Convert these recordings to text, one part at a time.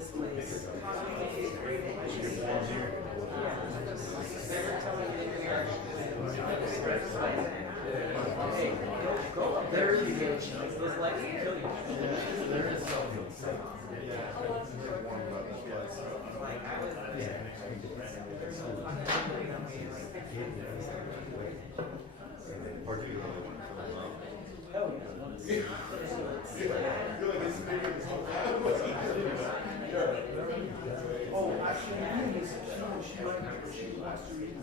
this place. Go up there, you get those lights will kill you. Oh, actually, she last week.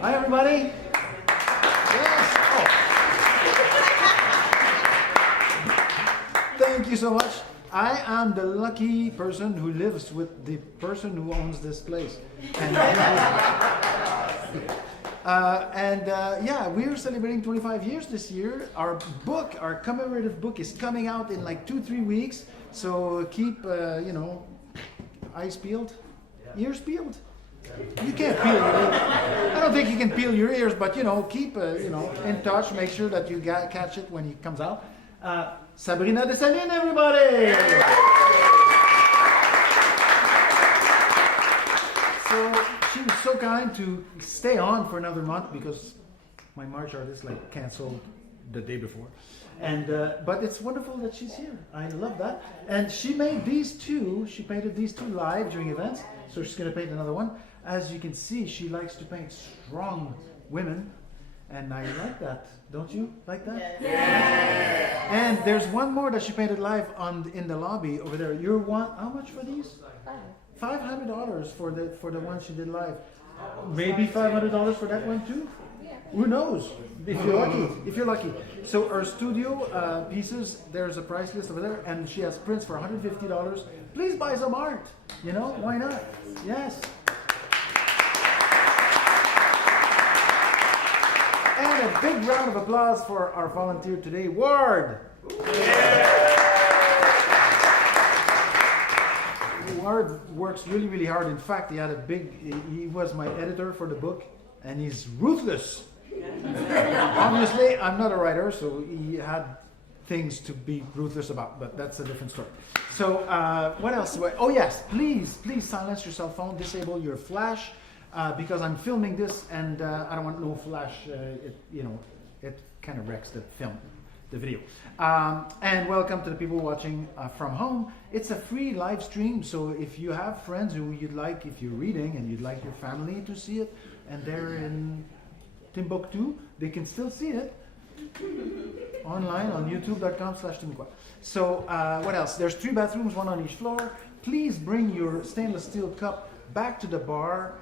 Hi, everybody. Yes. Oh. Thank you so much. I am the lucky person who lives with the person who owns this place. And yeah, we're celebrating 25 years this year. Our book, our commemorative book, is coming out in like 2-3 weeks. So keep, you know, eyes peeled, ears peeled. You can't peel your ears. I don't think you can peel your ears, but you know, keep, you know, in touch. Make sure that you catch it when it comes out. Sabrina Dessalines, everybody! So she was so kind to stay on for another month because my March artist like canceled the day before, and but it's wonderful that she's here. I love that. And she made these two. She painted these two live during events, so she's gonna paint another one. As you can see, she likes to paint strong women, and I like that. Don't you like that? Yes. And there's one more that she painted live in the lobby over there. You want how much for these? $500 for the one she did live. Maybe $500 for that one too. Who knows? If you're lucky. If you're lucky. So her studio pieces, there's a price list over there, and she has prints for $150. Please buy some art. You know why not? Yes. And a big round of applause for our volunteer today, Ward. Ward works really, really hard. In fact, he was my editor for the book, and he's ruthless. Obviously, I'm not a writer, so he had things to be ruthless about, but that's a different story. So, what else? Oh yes, please silence your cell phone, disable your flash. Because I'm filming this and I don't want no flash, it kind of wrecks the film, the video. And welcome to the people watching from home. It's a free live stream, so if you have friends who you'd like, if you're reading and you'd like your family to see it, and they're in Timbuktu, they can still see it online on youtube.com/Timbuktu. So what else? There's 3 bathrooms, 1 on each floor. Please bring your stainless steel cup back to the bar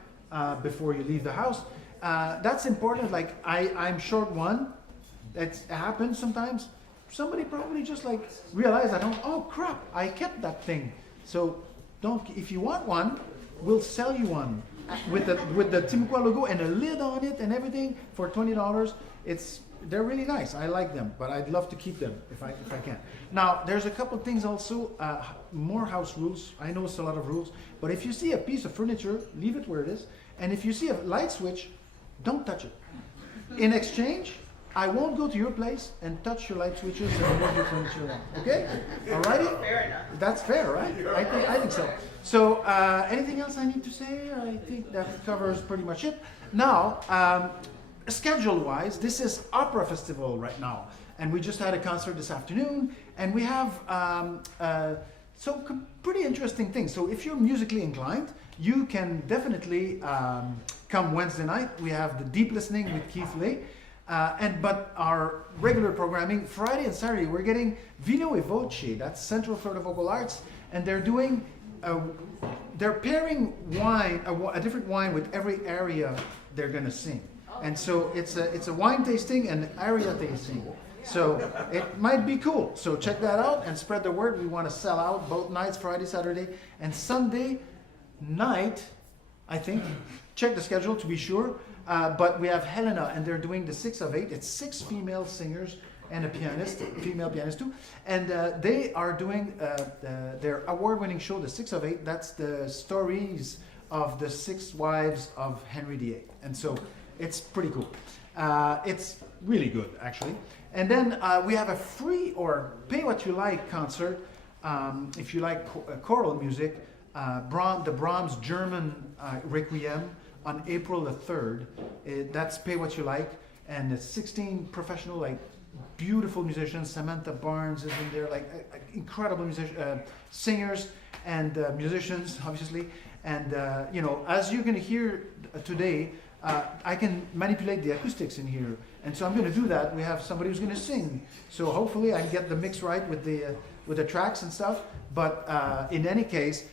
before you leave the house. That's important. Like I'm short one. That happens sometimes. Somebody probably just like realized oh crap, I kept that thing. So don't. If you want one, we'll sell you one with the Timbuktu logo and a lid on it and everything for $20. They're really nice. I like them, but I'd love to keep them if I can. Now, there's a couple things also, more house rules. I know it's a lot of rules, but if you see a piece of furniture, leave it where it is. And if you see a light switch, don't touch it. In exchange, I won't go to your place and touch your light switches and move your furniture around. Okay? Alrighty? Fair enough. That's fair, right? I think so. So, anything else I need to say? I think that covers pretty much it. Now, schedule-wise, this is Opera Festival right now, and we just had a concert this afternoon, and we have pretty interesting things. So if you're musically inclined, you can definitely come Wednesday night. We have the Deep Listening with Keith Lee, but our regular programming, Friday and Saturday, we're getting Vino e Voce, that's Central Florida Vocal Arts, and they're doing, they're pairing wine, a different wine with every area they're gonna sing. And so it's a wine tasting and area tasting. So it might be cool. So check that out and spread the word. We want to sell out both nights, Friday, Saturday, and Sunday night, I think. Check the schedule to be sure. But we have Helena, and they're doing the 6 of 8. It's 6 female singers and a pianist, a female pianist too. And they are doing their award-winning show, The Six of Eight. That's the stories of the six wives of Henry VIII. And so it's pretty cool. It's really good, actually. And then we have a free or pay what you like concert. If you like choral music, the Brahms German Requiem on April the 3rd. That's pay what you like. And it's 16 professional, like, beautiful musicians. Samantha Barnes is in there, like incredible singers and musicians, obviously. And as you're going to hear today, I can manipulate the acoustics in here, and so I'm going to do that. We have somebody who's going to sing, so hopefully I can get the mix right with the tracks and stuff. But in any case,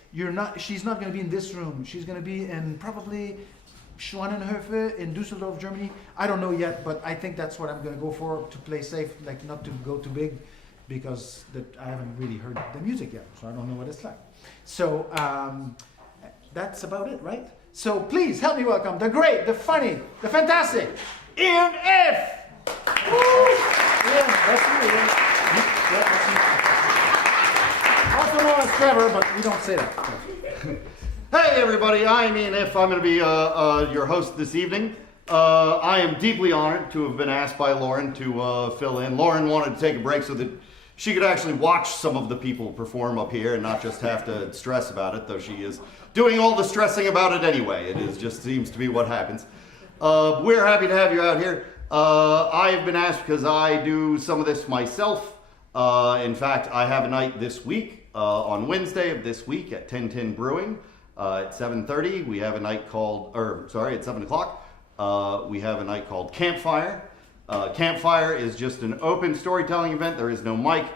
she's not going to be in this room. She's going to be in probably Schwanenhofe in Düsseldorf, Germany. I don't know yet, but I think that's what I'm going to go for, to play safe, like not to go too big, because I haven't really heard the music yet, so I don't know what it's like. So that's about it, right? So please help me welcome the great, the funny, the fantastic Ian F. Woo! Ian, that's you, Ian. Yeah, that's you. Also known as Trevor, but we don't say that. Hey everybody, I'm Ian F. I'm going to be your host this evening. I am deeply honored to have been asked by Lauren to fill in. Lauren wanted to take a break so that she could actually watch some of the people perform up here and not just have to stress about it, though she is doing all the stressing about it anyway. It just seems to be what happens. We're happy to have you out here. I've been asked because I do some of this myself. In fact, I have a night this week, on Wednesday of this week at 1010 Brewing at 7:30. We have a night called, at 7 o'clock. We have a night called Campfire. Campfire is just an open storytelling event. There is no mic.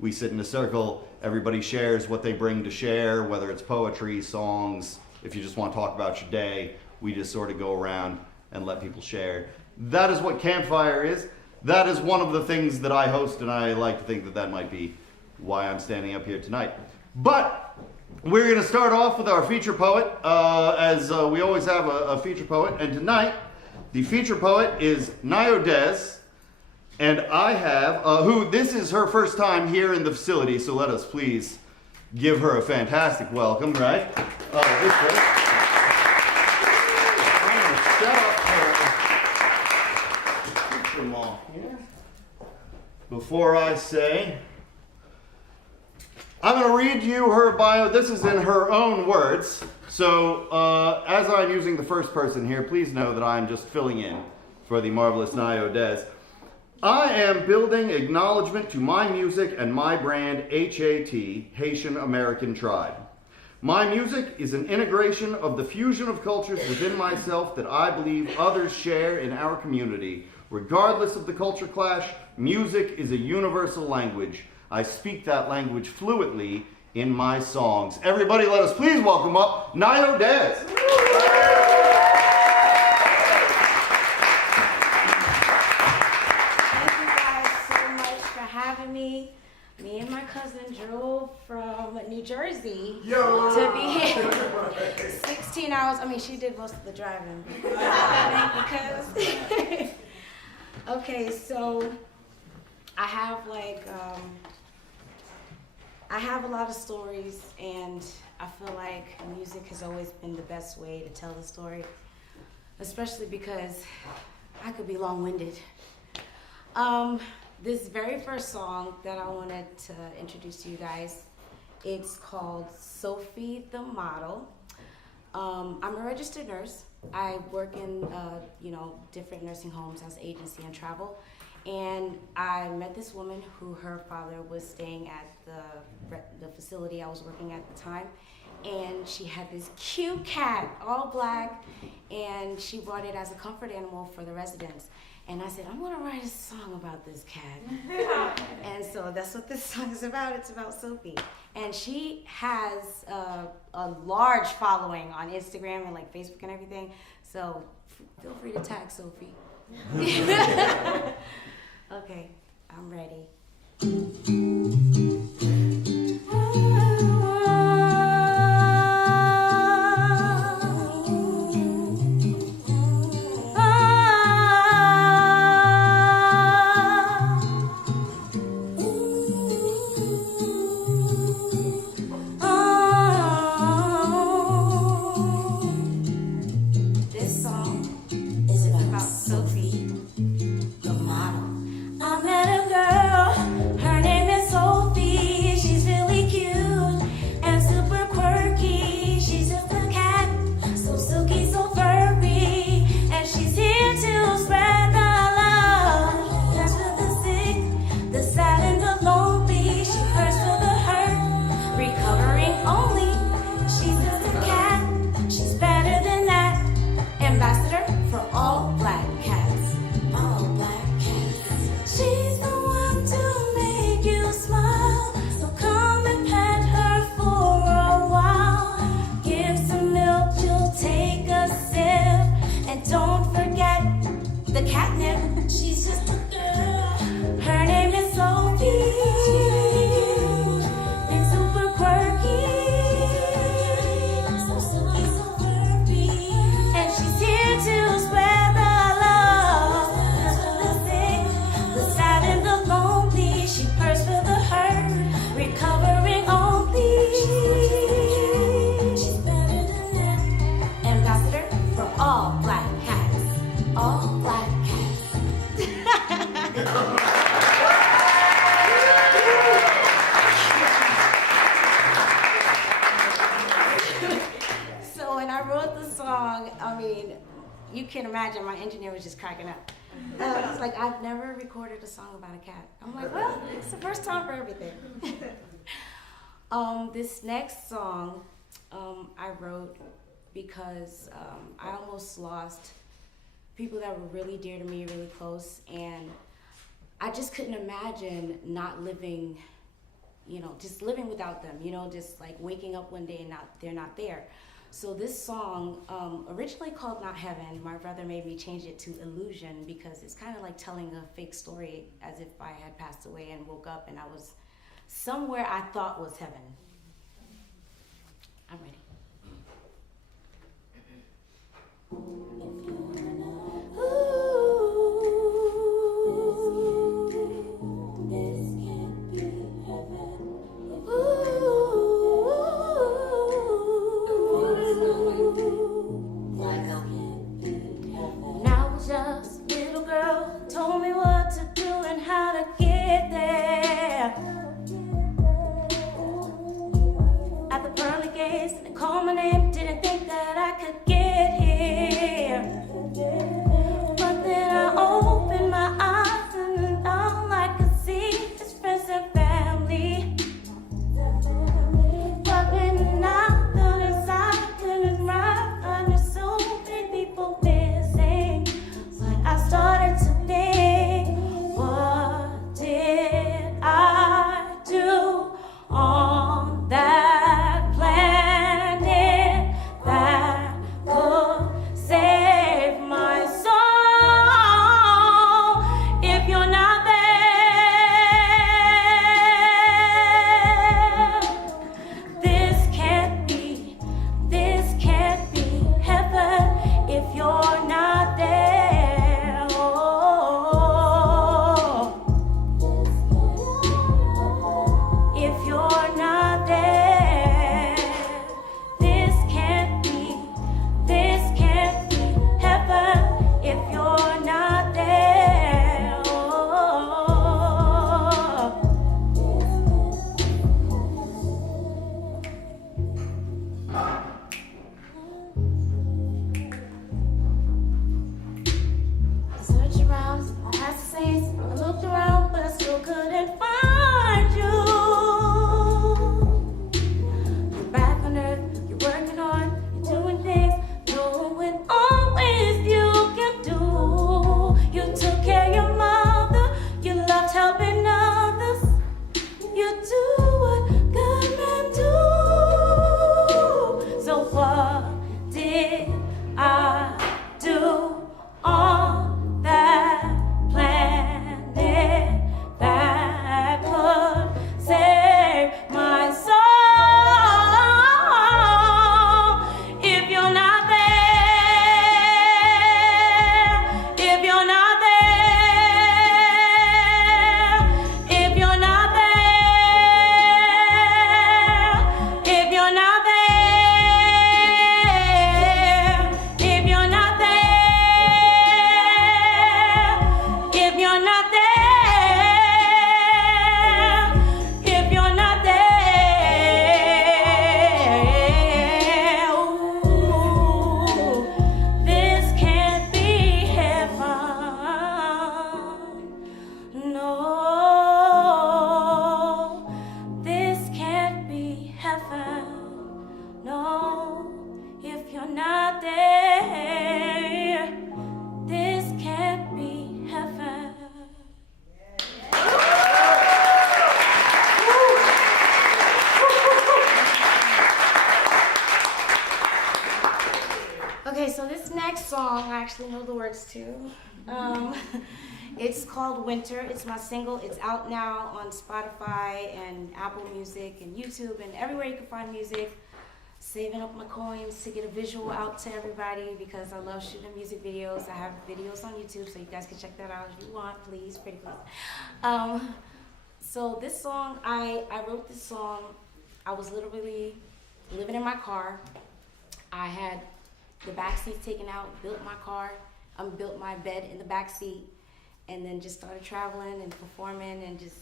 We sit in a circle. Everybody shares what they bring to share, whether it's poetry, songs. If you just want to talk about your day, we just sort of go around and let people share. That is what Campfire is. That is one of the things that I host, and I like to think that that might be why I'm standing up here tonight. But we're going to start off with our feature poet, as we always have a feature poet. And tonight, the feature poet is Nayo Des, and I have, this is her first time here in the facility, so let us please give her a fantastic welcome, right? This way. I'm going to set up her picture mall here. Before I say, I'm going to read you her bio. This is in her own words. So, as I'm using the first person here, please know that I'm just filling in for the marvelous Nayo Des. I am building acknowledgement to my music and my brand, HAT, Haitian American Tribe. My music is an integration of the fusion of cultures within myself that I believe others share in our community. Regardless of the culture clash, music is a universal language. I speak that language fluently in my songs. Everybody, let us please welcome up Nayo Des. Thank you guys so much for having me. Me and my cousin drove from New Jersey to be here. 16 hours. I mean, she did most of the driving. Because okay, so I have I have a lot of stories, and I feel like music has always been the best way to tell the story, especially because I could be long-winded. This very first song that I wanted to introduce to you guys, it's called Sophie the Model. I'm a registered nurse. I work in different nursing homes as agency and travel. And I met this woman who her father was staying at the facility I was working at the time. And she had this cute cat, all black, and she brought it as a comfort animal for the residents. And I said, I'm gonna write a song about this cat. And so that's what this song is about. It's about Sophie. And she has a large following on Instagram and like Facebook and everything. So feel free to tag Sophie. Okay, I'm ready. wrote the song. I mean, you can imagine my engineer was just cracking up. It's like, I've never recorded a song about a cat. I'm like, well, it's the first time for everything. This next song I wrote because I almost lost people that were really dear to me, really close, and I just couldn't imagine not living, just living without them, just like waking up one day and they're not there. So this song, originally called Not Heaven, my brother made me change it to Illusion because it's kind of like telling a fake story as if I had passed away and woke up and I was somewhere I thought was heaven. I'm ready. Call my name, didn't think that I could get here. But then I opened my eyes and all I could see is friends and family. But when I felt inside, couldn't ride, there's so many people missing. But I started to think, what did I do on that planet that could save my soul? If you're not there, this can't be heaven. If you're not there, oh, if you're not there, this can't be heaven. If you're not there, oh. I searched around, past the saints, I looked around, but I still couldn't find you. You're back on earth, you're working hard, you're doing things no one always you can do. You took care of your mother, you loved helping others. You do what good men do. So what did I do on that planet that could save my soul? If you're not there, if you're not there, if you're not there, if you're not there, if you're not there, if you're not there, if you're not there, ooh, this can't be heaven. No, this can't be heaven. No, if you're not there, this can't be heaven. Okay, so this next song I actually know the words to. It's called Winter. It's my single. It's out now on Spotify and Apple Music and YouTube and everywhere you can find music. Saving up my coins to get a visual out to everybody because I love shooting music videos. I have videos on YouTube, so you guys can check that out if you want, please, pretty please. So this song, I wrote this song. I was literally living in my car. I had the back seats taken out, built my car, built my bed in the back seat, and then just started traveling and performing and just,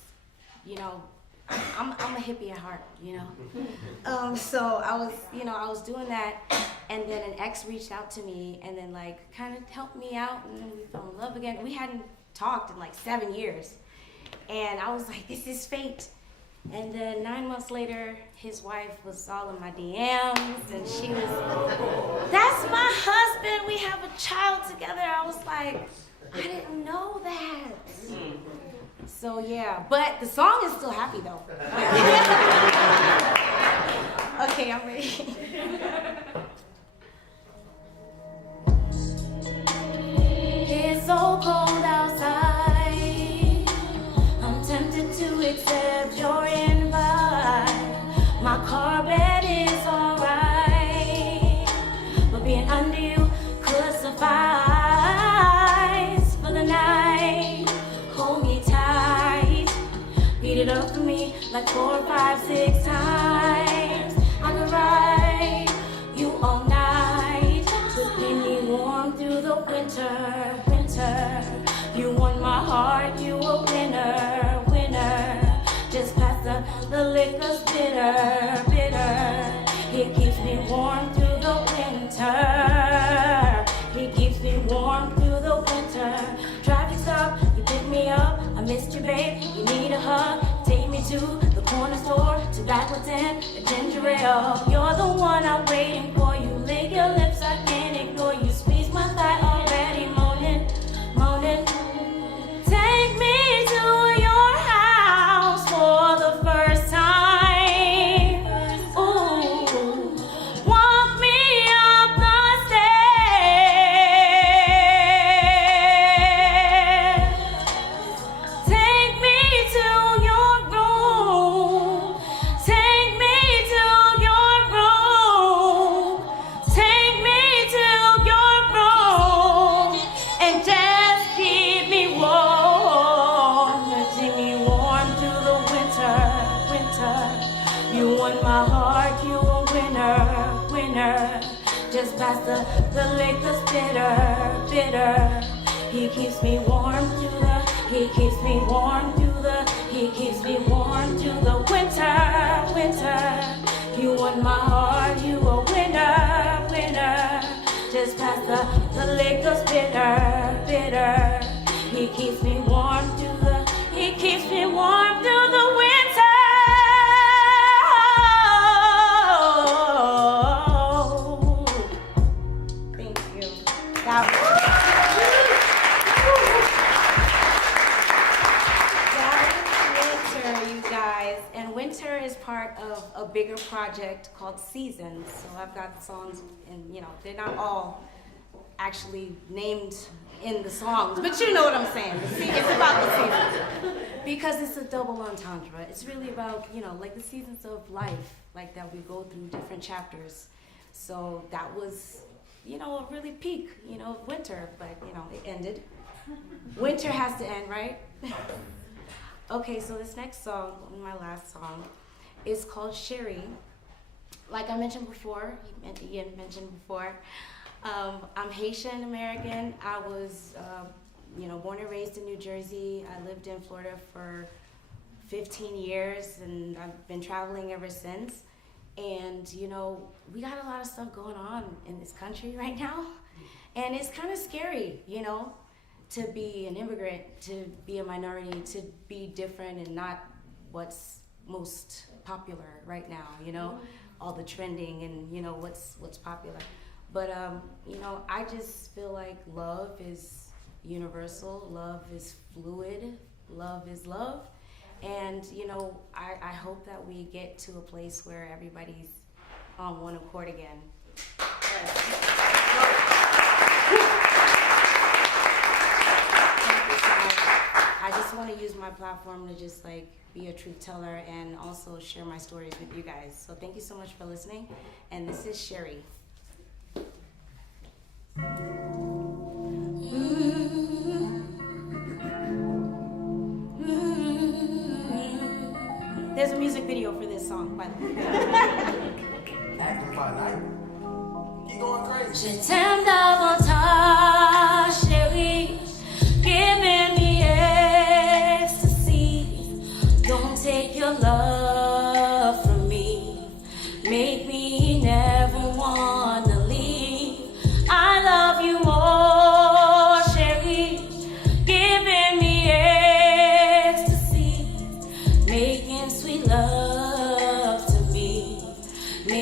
I'm a hippie at heart, So I was doing that, And then an ex reached out to me and then like kind of helped me out, and then we fell in love again. We hadn't talked in like 7 years. And I was like, this is fate. And then 9 months later, his wife was all in my DMs, and she was, that's my husband, we have a child together. I was like, I didn't know that. So yeah, but the song is still happy though. Okay, I'm ready. It's so cold outside, I'm tempted to accept your invite. My car bed is alright, but being under you could suffice for the night. Hold me tight, beat it up for me like 4, 5, 6 times. I could ride you all night to keep me warm through the winter. You won my heart, you a winner. Just past the liquor's bitter. It keeps me warm through the winter. It keeps me warm through the winter. Traffic stop, you pick me up. I missed you, babe. You need a hug. Take me to the corner store, to backwards and a ginger ale. You're the one I'm waiting for. You lick your lips, I can't ignore you. Squeeze my thigh already, moaning. Take me to your house for the first time. Ooh, walk me up the stairs. Take me to your room. Take me to your room. Take me to your room. And just keep me warm. Keep me warm through the winter. You won my heart, you a winner. Just past the liquor's bitter. He keeps me warm through the, he keeps me warm through the, he keeps me warm through the winter. You won my heart, you a winner. Just past the liquor's bitter. He keeps me warm through the, he keeps me warm through the winter. Thank you. That was winter, you guys. And winter is part of a bigger project called Seasons. So I've got songs, and they're not all actually named in the songs, but you know what I'm saying. It's about the seasons. Because it's a double entendre. It's really about, like the seasons of life, like that we go through different chapters. So that was, a really peak, winter, but, it ended. Winter has to end, right? Okay, so this next song, my last song, is called Sherry. Like I mentioned before, Ian mentioned before, I'm Haitian American. I was, born and raised in New Jersey. I lived in Florida for 15 years, and I've been traveling ever since. And, we got a lot of stuff going on in this country right now. And it's kind of scary, to be an immigrant, to be a minority, to be different and not what's most popular right now, all the trending and, what's popular. But, I just feel like love is universal, love is fluid, love is love. And, I hope that we get to a place where everybody's on one accord again. I just want to use my platform to just be a truth teller and also share my stories with you guys. So thank you so much for listening. And this is Sherry. There's a music video for this song, by the way. Acting by night. Keep going crazy. Je t'aime davantage, chérie, giving me ecstasy. Don't take your love from me. Make me never wanna leave.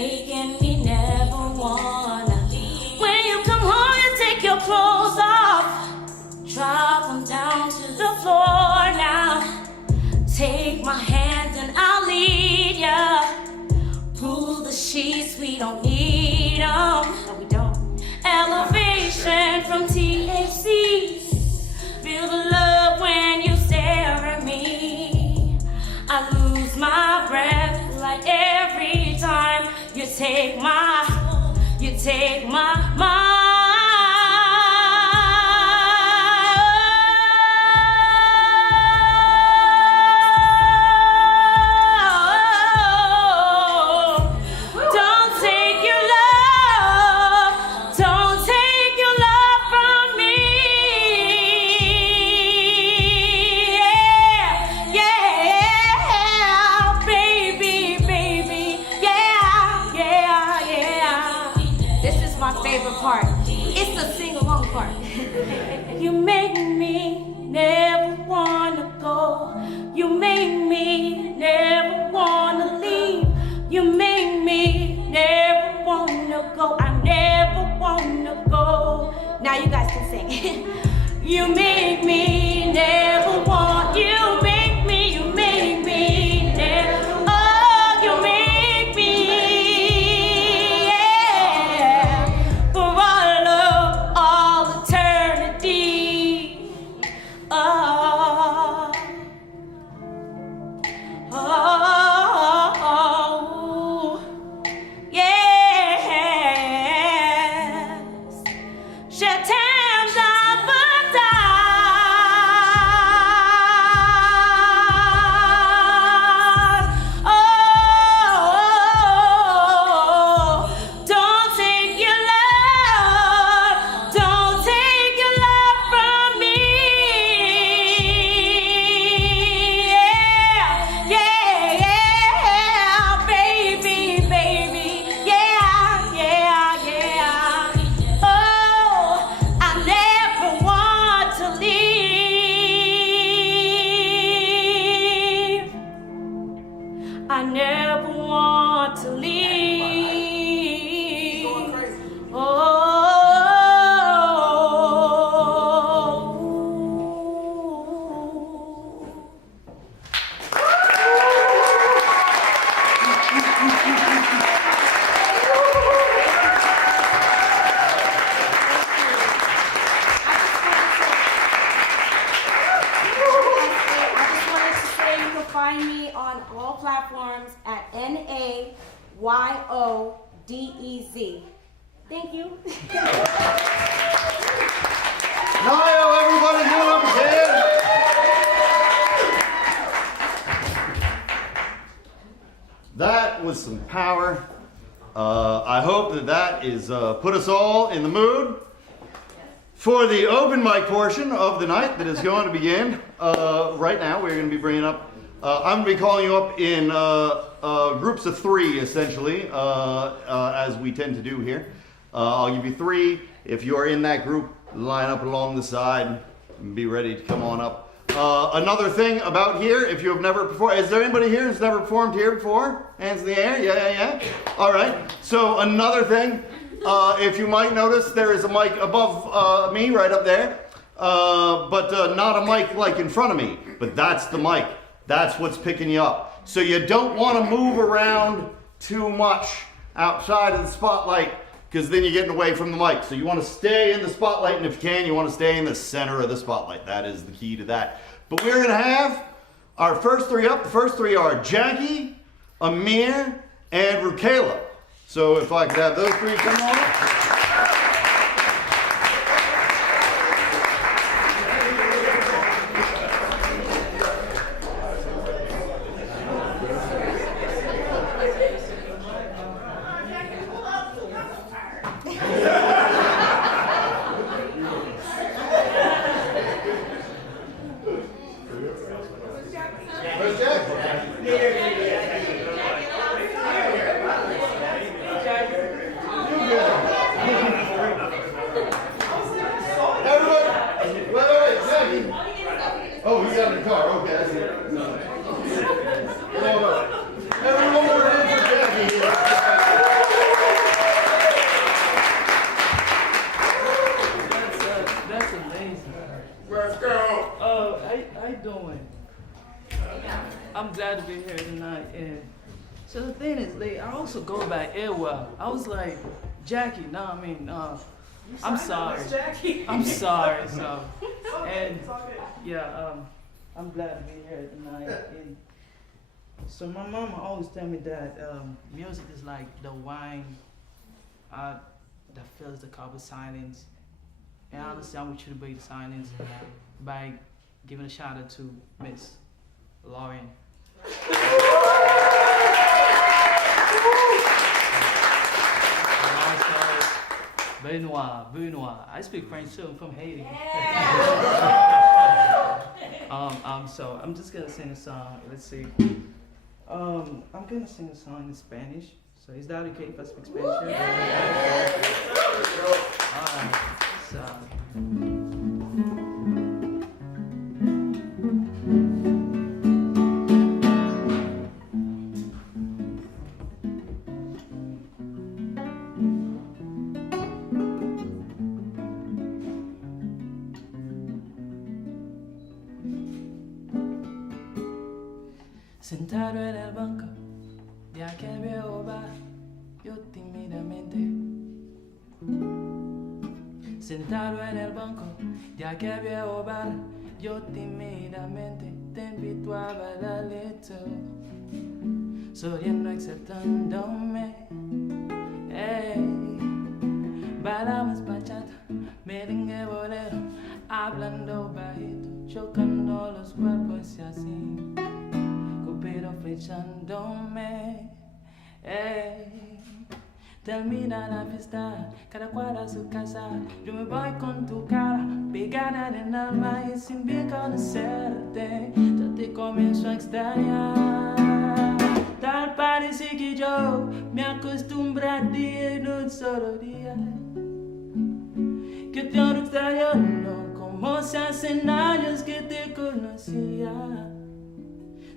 making me never wanna leave. When you come home, you take your clothes off, drop them down to the floor now. Take my hand and I'll lead ya. Pull the sheets, we don't need them. No, we don't. Elevation from THC. Feel the love when you stare at me. I lose my breath like every time you take my mind. You make me never wanna go. You make me never wanna leave. You make me never wanna go. I never wanna go. Now you guys can sing. You make me never want. You make me never. Oh, you make me, yeah, for all eternity. Oh, yes. Je t'aime davantage. Oh, don't take your love. Don't take your love from me. Yeah, yeah, baby, baby. Yeah, yeah, yeah. Oh, I never want to leave. I never want to leave. Going crazy. I just wanted to say you can find me on all platforms at NAYODEZ. Thank you. Nio, everybody, give it up again. That was some power. I hope that is put us all in the mood for the open mic portion of the night that is going to begin. Right now, we're going to be bringing up, I'm going to be calling you up in groups of three, essentially, as we tend to do here. I'll give you three. If you're in that group, line up along the side and be ready to come on up. Another thing about here, if you have never performed, is there anybody here who's never performed here before? Hands in the air, yeah. All right, so another thing, if you might notice, there is a mic above me, right up there, but not a mic like in front of me, but that's the mic. That's what's picking you up. So you don't want to move around too much outside of the spotlight, because then you're getting away from the mic. So you want to stay in the spotlight, and if you can, you want to stay in the center of the spotlight. That is the key to that. But we're going to have our first three up. The first three are Jackie, Amir, and Rukayla. So if I could have those three come on up. Where's Jack? You good. So the thing is, like, I also go by Airwell. I was like, Jackie, no, I mean, I'm sorry. Jackie. I'm sorry. So, and yeah, I'm glad to be here tonight. And so my mama always tell me that music is like the wine that fills the cup of silence. And honestly, I want you to break the silence by giving a shout out to Miss Lauren. Benoit. I speak French too. I'm from Haiti. So I'm just gonna sing a song. Let's see. I'm gonna sing a song in Spanish. So is that okay if I speak Spanish? Yeah. Alright. So. Sentado en el banco de aquel viejo bar, yo tímidamente. Sentado en el banco de aquel viejo bar, yo tímidamente te invito a bailarito, sonriendo aceptándome. Hey, bailamos bachata, merengue, bolero, hablando bajito, chocando los cuerpos y así. Pero flechándome, termina la fiesta, cada cual a su casa. Yo me voy con tu cara pegada en el alma y sin bien conocerte, ya te comienzo a extrañar. Tal parece que yo me acostumbro a ti en un solo día, que te ando extrañando como si hace años que te conocía.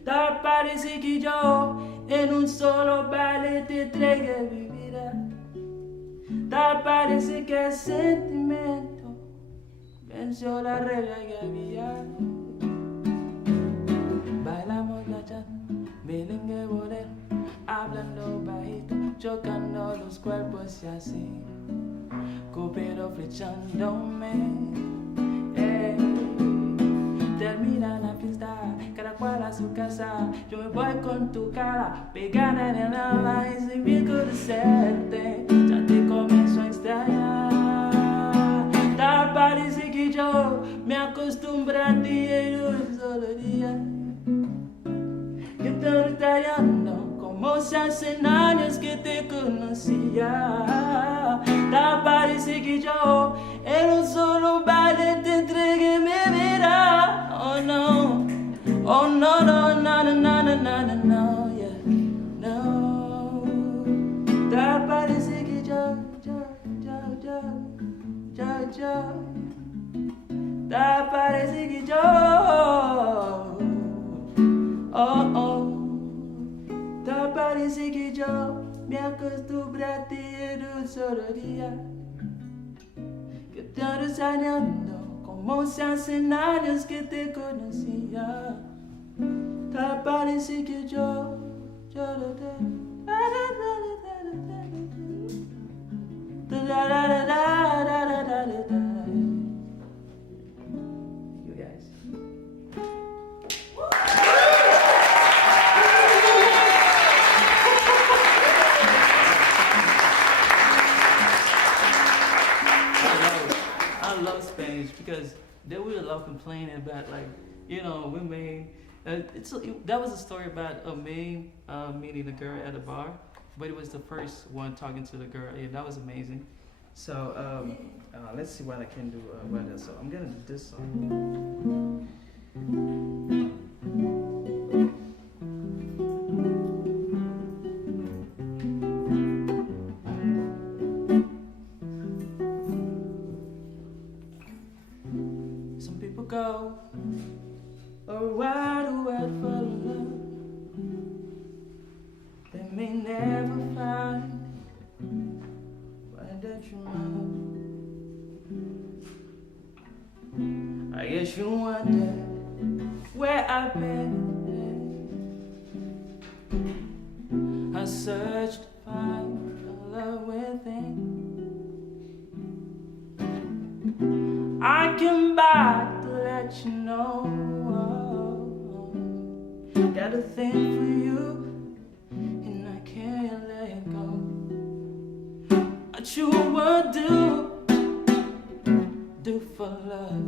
Tal parece que yo en un solo baile te entregué mi vida. Tal parece que el sentimiento venció la regla que había. Bailamos bachata, merengue, bolero, hablando bajito, chocando los cuerpos y así, copero flechándome. Termina la fiesta, cada cual a su casa. Yo me voy con tu cara pegada en el alma y sin bien conocerte, ya te comienzo a extrañar. Tal parece que yo me acostumbro a ti en un solo día, que te estoy extrañando como si hace años que te conocía. Tal parece que yo en un solo baile te entregué mi vida. Oh no, oh no, no, no, no, no, no, no, no, no, yeah, no. Tal parece que yo, tal parece que yo, oh, tal parece que yo me acostumbré a ti en un solo día, que te ando extrañando como si hace años que te conocía. Tal parece que yo, you guys. I love Spanish because they really love complaining about, like, you know, women. That was a story about a man meeting a girl at a bar, but it was the first one talking to the girl. Yeah, that was amazing. So let's see what I can do about that. So I'm gonna do this song. Some people go wide for love, they may never find what that you love. I guess you wonder where I've been. I search to find the love within. I came back to let you know got a thing for you, and I can't let it go. What you would do for love.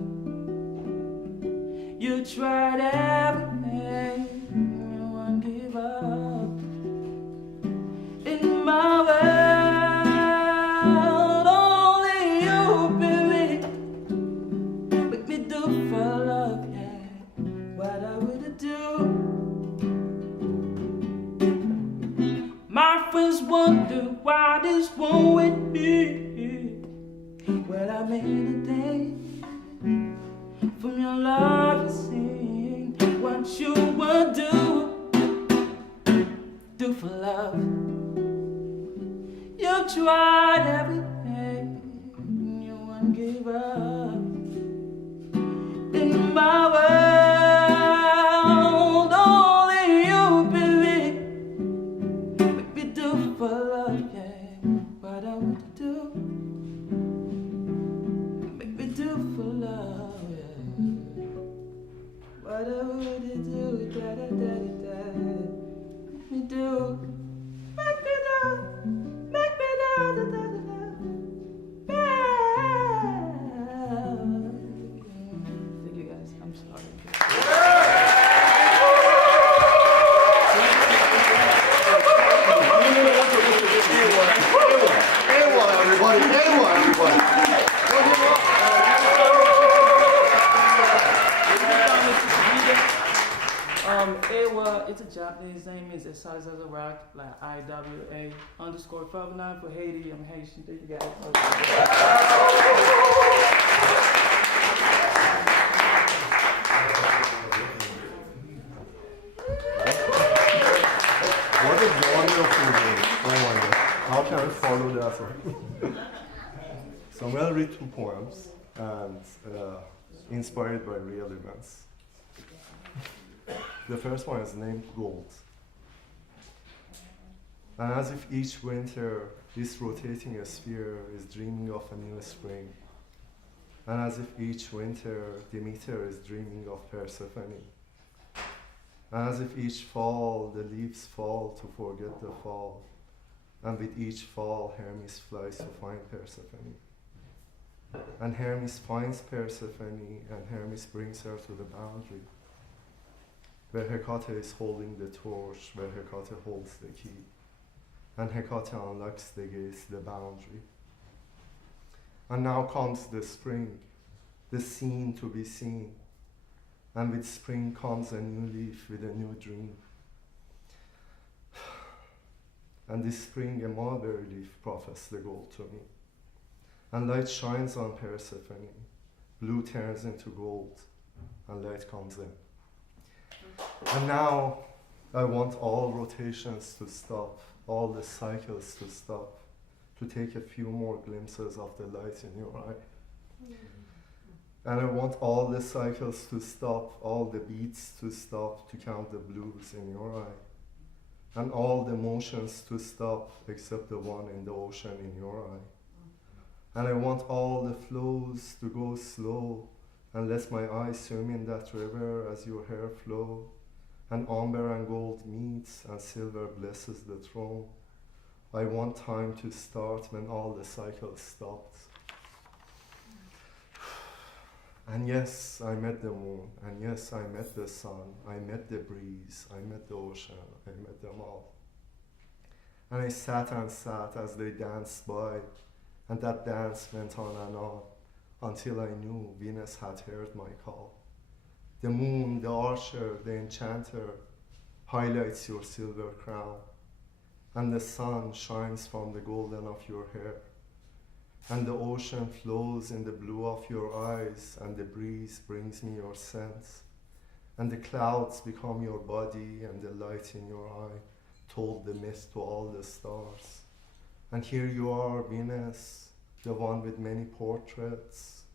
You tried everything, you won't give up. In my world, only you believe. Make me do for love, yeah. What I would do. My friends wonder why this won't with me. Well, I made a day from your love, you sing what you would do for love. You tried everything, you won't give up. In my world, only you believe. Make me do for love, yeah. What I would do. Make me do for love, yeah. What I would do, da da da da. Make me do, make me do, make me do, da da da da. Thank you guys. I'm sorry. Everybody, everybody. Ewa, it's a Japanese name, it's as size as a rock, like IWA_509 for Haiti. I'm Haitian. Thank you guys. What a wonderful day. Oh my god. How can I follow that one? Some well-written poems and inspired by real events. The first one is named Gold. And as if each winter, this rotating sphere is dreaming of a new spring. And as if each winter, Demeter is dreaming of Persephone. And as if each fall, the leaves fall to forget the fall. And with each fall, Hermes flies to find Persephone. And Hermes finds Persephone, and Hermes brings her to the boundary, where Hecate is holding the torch, where Hecate holds the key. And Hecate unlocks the gates, the boundary. And now comes the spring, the scene to be seen. And with spring comes a new leaf with a new dream. And this spring a mulberry leaf proffers the gold to me. And light shines on Persephone, blue turns into gold, and light comes in. And now I want all rotations to stop, all the cycles to stop, to take a few more glimpses of the light in your eye. And I want all the cycles to stop, all the beats to stop, to count the blues in your eye. And all the motions to stop, except the one in the ocean in your eye. And I want all the flows to go slow, and let my eyes swim in that river as your hair flow. And amber and gold meets, and silver blesses the throne. I want time to start when all the cycles stopped. And yes, I met the moon, and yes, I met the sun, I met the breeze, I met the ocean, I met them all. And I sat and sat as they danced by, and that dance went on, until I knew Venus had heard my call. The moon, the archer, the enchanter, highlights your silver crown, and the sun shines from the golden of your hair. And the ocean flows in the blue of your eyes, and the breeze brings me your scent. And the clouds become your body, and the light in your eye told the mist to all the stars. And here you are, Venus, the one with many portraits,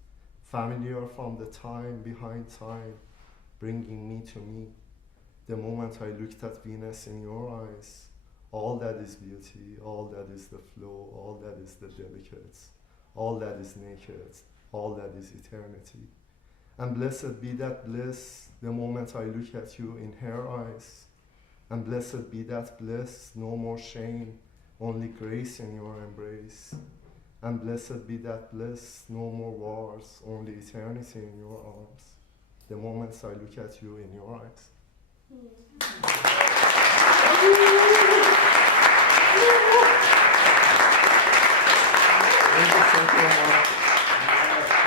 familiar from the time behind time, bringing me to me. The moment I looked at Venus in your eyes, all that is beauty, all that is the flow, all that is the delicate, all that is naked, all that is eternity. And blessed be that bliss the moment I look at you in her eyes. And blessed be that bliss, no more shame, only grace in your embrace. And blessed be that bliss, no more wars, only eternity in your arms. The moments I look at you in your eyes.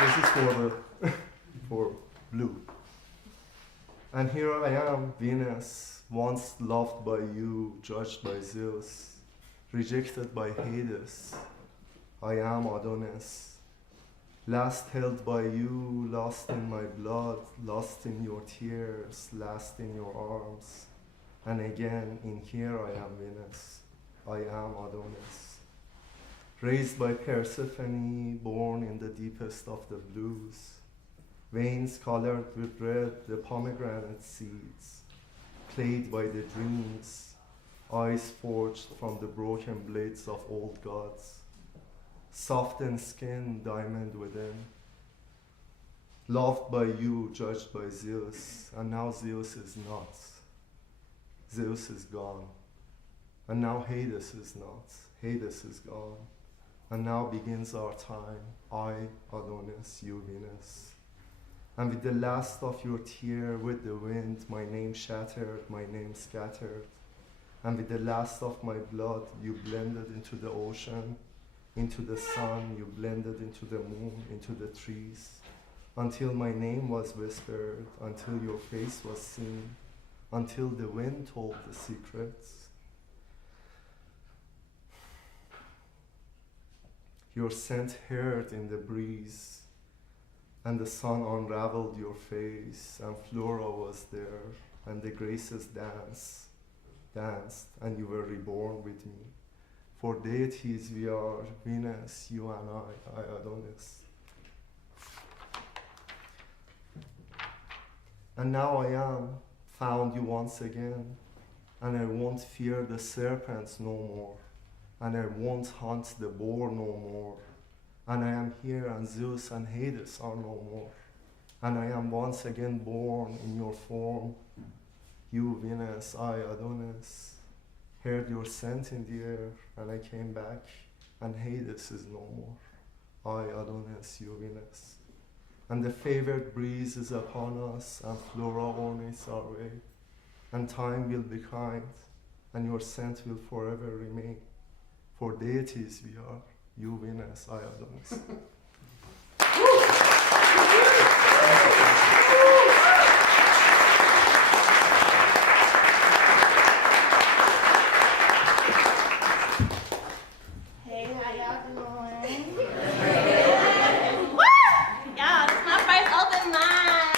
This is for blue. And here I am, Venus, once loved by you, judged by Zeus, rejected by Hades. I am Adonis, last held by you, lost in my blood, lost in your tears, last in your arms. And again, in here I am Venus, I am Adonis. Raised by Persephone, born in the deepest of the blues, veins colored with red, the pomegranate seeds, played by the dreams, eyes forged from the broken blades of old gods, softened skin, diamond within, loved by you, judged by Zeus, and now Zeus is not. Zeus is gone, and now Hades is not. Hades is gone. And now begins our time, I, Adonis, you, Venus. And with the last of your tear, with the wind, my name shattered, my name scattered. And with the last of my blood, you blended into the ocean, into the sun, you blended into the moon, into the trees, until my name was whispered, until your face was seen, until the wind told the secrets. Your scent heard in the breeze, and the sun unraveled your face, and Flora was there, and the graces danced, and you were reborn with me. For deities we are, Venus, you and I Adonis. And now I am, found you once again, and I won't fear the serpents no more. And I won't hunt the boar no more. And I am here, and Zeus and Hades are no more. And I am once again born in your form. You, Venus, I, Adonis, heard your scent in the air, and I came back, and Hades is no more. I, Adonis, you, Venus. And the favored breeze is upon us, and Flora ornates our way. And time will be kind, and your scent will forever remain. For deities we are, you, Venus, I, Adonis. Hey, how y'all doing? Woo! Y'all, this is my first open mic.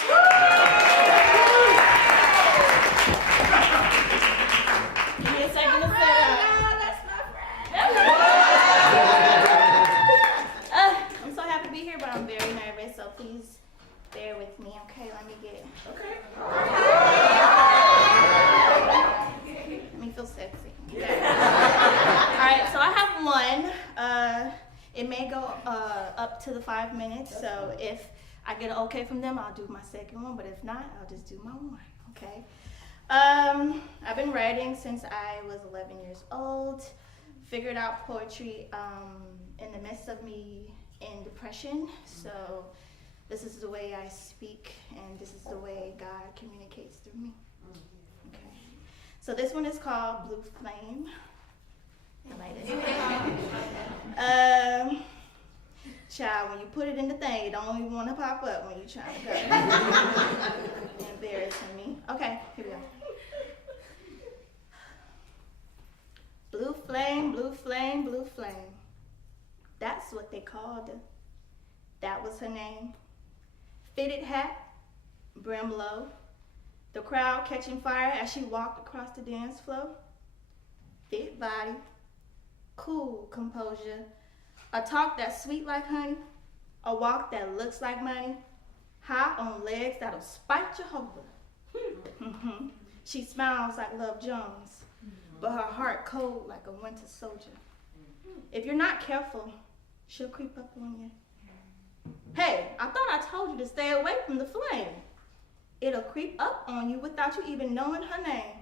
Give me a second to set up. That's my friend. I'm so happy to be here, but I'm very nervous, so please bear with me. Okay, let me get it. Okay. Let me feel sexy. Okay. All right, so I have one. It may go up to the 5 minutes, so if I get an okay from them, I'll do my second one, but if not, I'll just do my one, okay? I've been writing since I was 11 years old. Figured out poetry in the midst of me in depression, so this is the way I speak, and this is the way God communicates through me. Okay. So this one is called Blue Flame. I like it. Child, when you put it in the thing, it don't even want to pop up when you try to go. Embarrassing me. Okay, here we go. Blue flame, blue flame, blue flame. That's what they called her. That was her name. Fitted hat, brim low. The crowd catching fire as she walked across the dance floor. Fit body, cool composure. A talk that's sweet like honey. A walk that looks like money. High on legs that'll spike Jehovah. She smiles like Love Jones. but her heart cold like a winter soldier. If you're not careful, she'll creep up on you. Hey, I thought I told you to stay away from the flame. It'll creep up on you without you even knowing her name.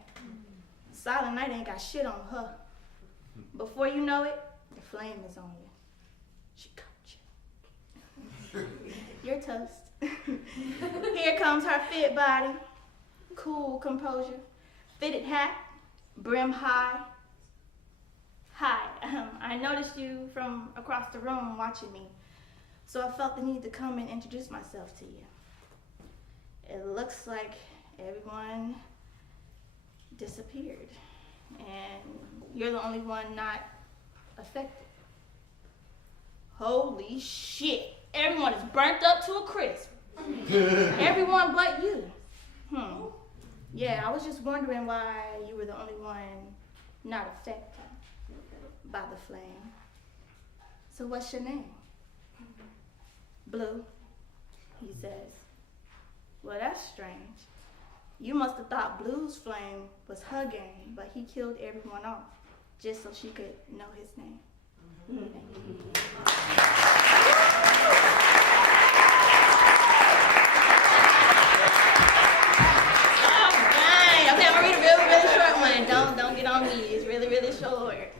Silent Night ain't got shit on her. Before you know it, the flame is on you. She got you. You're toast. Here comes her fit body, cool composure, fitted hat, brim high. Hi, I noticed you from across the room watching me, so I felt the need to come and introduce myself to you. It looks like everyone disappeared, and you're the only one not affected. Holy shit, everyone is burnt up to a crisp. Everyone but you. Yeah, I was just wondering why you were the only one not affected by the flame. So what's your name? Blue, he says. Well, that's strange. You must have thought Blue's flame was her game, but he killed everyone off just so she could know his name. Alright, okay, I'm gonna read a really, really short one. Don't get on me. It's really, really short.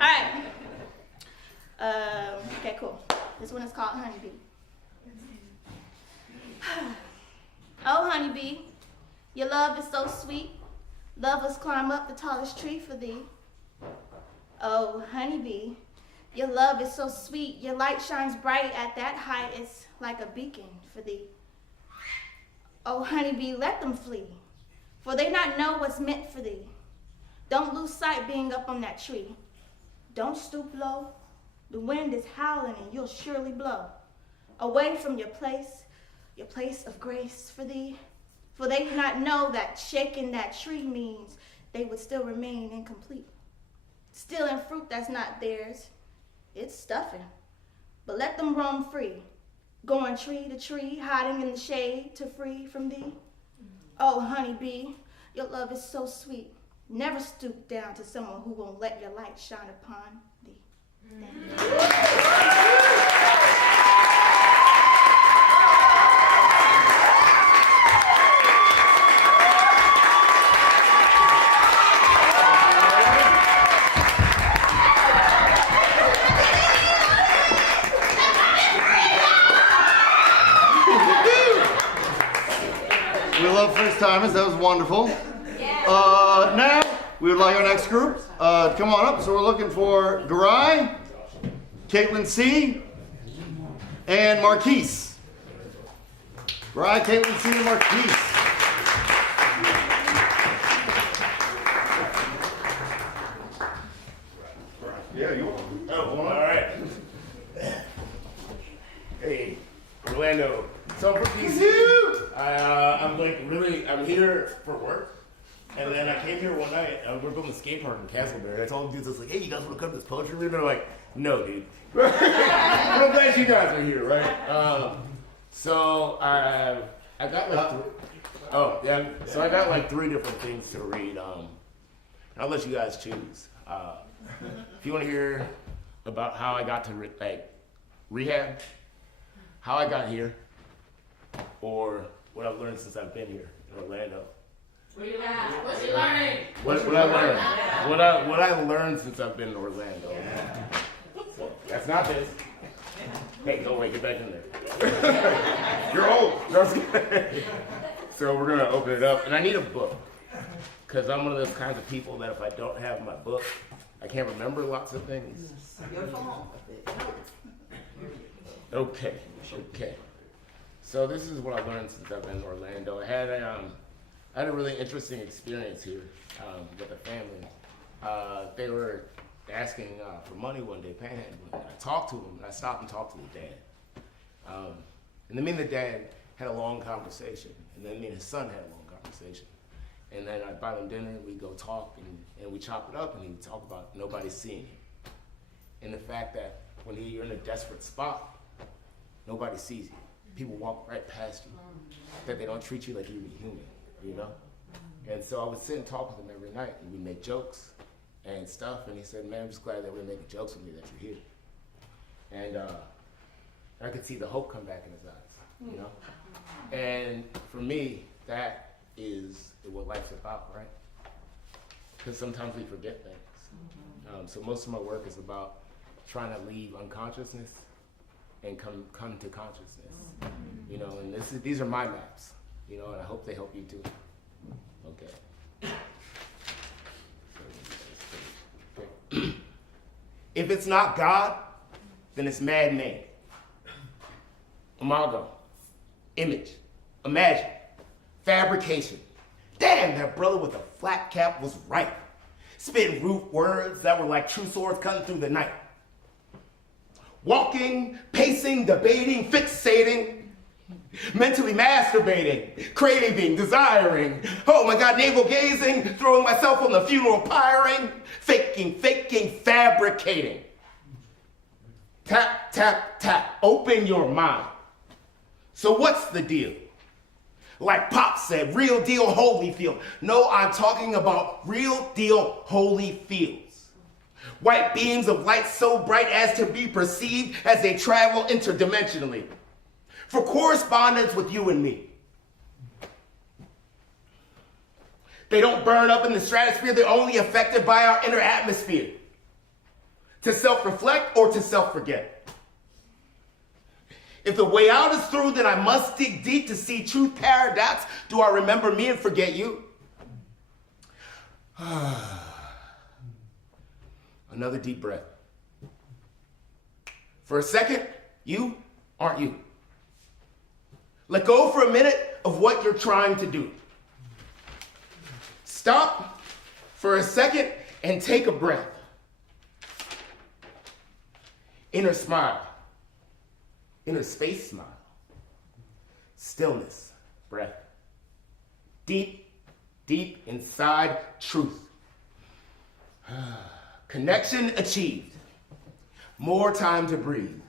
Alright. Okay, cool. This one is called Honeybee. Oh, honeybee, your love is so sweet. Lovers climb up the tallest tree for thee. Oh, honeybee, your love is so sweet. Your light shines bright at that height. It's like a beacon for thee. Oh, honeybee, let them flee, for they not know what's meant for thee. Don't lose sight being up on that tree. Don't stoop low. The wind is howling and you'll surely blow away from your place of grace for thee. For they do not know that shaking that tree means they would still remain incomplete. Stealing fruit that's not theirs, it's stuffing. But let them roam free, going tree to tree, hiding in the shade to free from thee. Oh, honeybee, your love is so sweet. Never stoop down to someone who won't let your light shine upon thee. We love first timers. That was wonderful. Now we would like our next group to come on up. So we're looking for Garai, Caitlin C, and Marquise. Garai, Caitlin C, and Marquise. Yeah, you want? Oh, all right. Hey, Orlando. So I'm from DC. I'm here for work. And then I came here one night. We're building a skate park in Castleberry. I told the dudes, I was like, hey, you guys want to come to this poetry reading? They're like, no, dude. But I'm glad you guys are here, right? So I got like three different things to read. I'll let you guys choose. If you want to hear about how I got to rehab, how I got here, or what I've learned since I've been here in Orlando. What you learning? What I learned since I've been in Orlando. So that's not this. Hey, go away, get back in there. You're old. No, I'm just kidding. So we're gonna open it up, and I need a book, because I'm one of those kinds of people that if I don't have my book, I can't remember lots of things. Okay. So this is what I learned since I've been in Orlando. I had a really interesting experience here with a family. They were asking for money one day, panhandling. And I talked to them, and I stopped and talked to the dad. And then me and the dad had a long conversation, and then me and his son had a long conversation. And then I'd buy them dinner, and we'd go talk, and we chop it up, and he would talk about nobody seeing him. And the fact that when you're in a desperate spot, nobody sees you. People walk right past you, that they don't treat you like you're human, you know? And so I would sit and talk with him every night, and we'd make jokes and stuff. And he said, man, I'm just glad that we're making jokes with me, that you're here. And I could see the hope come back in his eyes, you know? And for me, that is what life's about, right? Because sometimes we forget things. So most of my work is about trying to leave unconsciousness and come to consciousness, you know? And these are my maps, you know, and I hope they help you too. Okay. If it's not God, then it's man-made. Imago, image, imagine, fabrication. Damn, that brother with the flat cap was right. Spitting root words that were like true swords cutting through the night. Walking, pacing, debating, fixating, mentally masturbating, craving, desiring, oh my God, navel gazing, throwing myself on the funeral pyring, faking, fabricating. Tap, tap, tap, open your mind. So what's the deal? Like Pop said, real deal Holyfield. No, I'm talking about real deal Holyfields. White beams of light so bright as to be perceived as they travel interdimensionally. For correspondence with you and me. They don't burn up in the stratosphere, they're only affected by our inner atmosphere. To self-reflect or to self-forget. If the way out is through, then I must dig deep to see truth paradox. Do I remember me and forget you? Another deep breath. For a second, you aren't you. Let go for a minute of what you're trying to do. Stop for a second and take a breath. Inner smile. Inner space smile. Stillness. Breath. Deep, deep inside truth. Connection achieved. More time to breathe.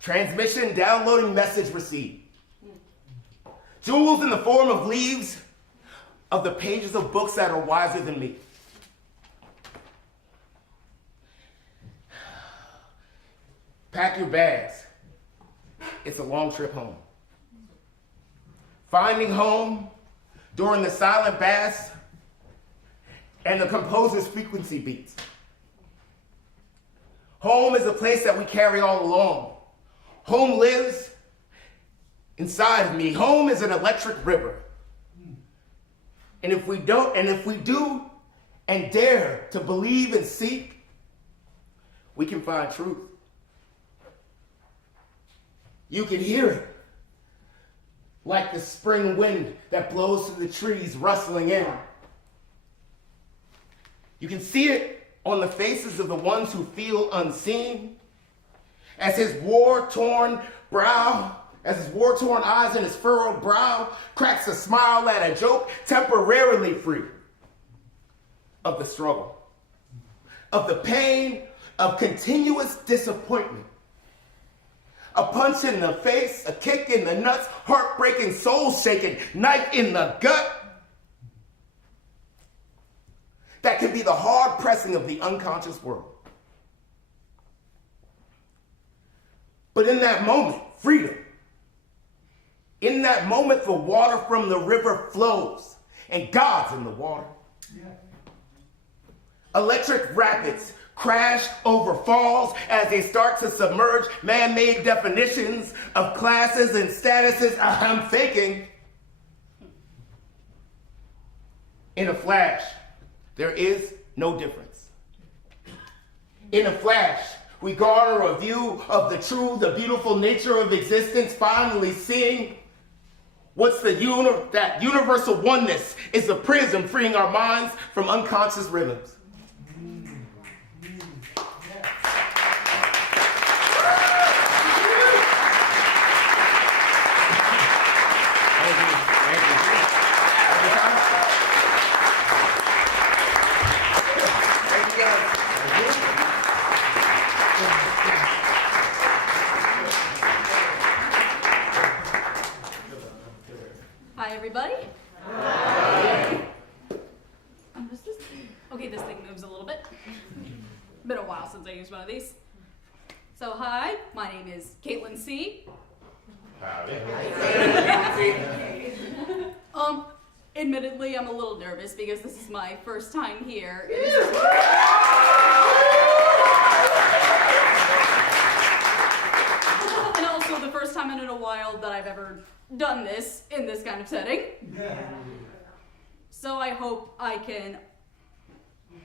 Transmission, downloading, message received. Jewels in the form of leaves of the pages of books that are wiser than me. Pack your bags. It's a long trip home. Finding home during the silent bass and the composer's frequency beats. Home is a place that we carry all along. Home lives inside of me. Home is an electric river. And if we do and dare to believe and seek, we can find truth. You can hear it like the spring wind that blows through the trees rustling in. You can see it on the faces of the ones who feel unseen as his war-torn eyes and his furrowed brow cracks a smile at a joke temporarily free of the struggle, of the pain, of continuous disappointment. A punch in the face, a kick in the nuts, heartbreaking, soul-shaking, knife in the gut. That can be the hard pressing of the unconscious world. But in that moment, freedom. In that moment, the water from the river flows, and God's in the water. Yeah. Electric rapids crash over falls as they start to submerge man-made definitions of classes and statuses I'm faking. In a flash, there is no difference. In a flash, we garner a view of the true, the beautiful nature of existence, finally seeing what's that universal oneness is a prism freeing our minds from unconscious rhythms. Hi, everybody. been a while since I used one of these. So hi, my name is Caitlin C. Howdy. Admittedly, I'm a little nervous because this is my first time here. And also the first time in a while that I've ever done this in this kind of setting. So I hope I can...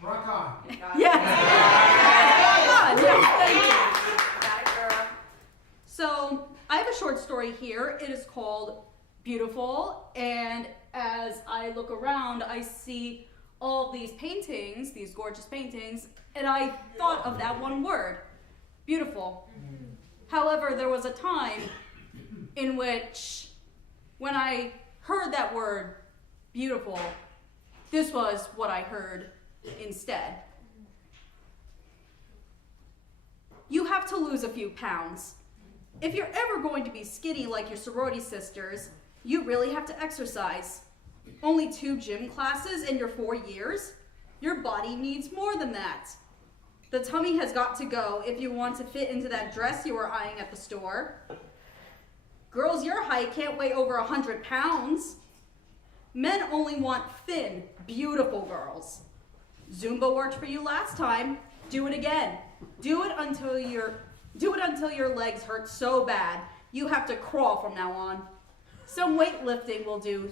Rock on. Yes! Rock on! Yes, thank you. Got it, girl. So I have a short story here. It is called Beautiful, and as I look around, I see all these paintings, these gorgeous paintings, and I thought of that one word, beautiful. However, there was a time in which, when I heard that word, beautiful, this was what I heard instead. You have to lose a few pounds. If you're ever going to be skinny like your sorority sisters, you really have to exercise. Only 2 gym classes in your 4 years? Your body needs more than that. The tummy has got to go if you want to fit into that dress you were eyeing at the store. Girls your height can't weigh over 100 pounds. Men only want thin, beautiful girls. Zumba worked for you last time. Do it again. Do it until your legs hurt so bad you have to crawl from now on. Some weightlifting will do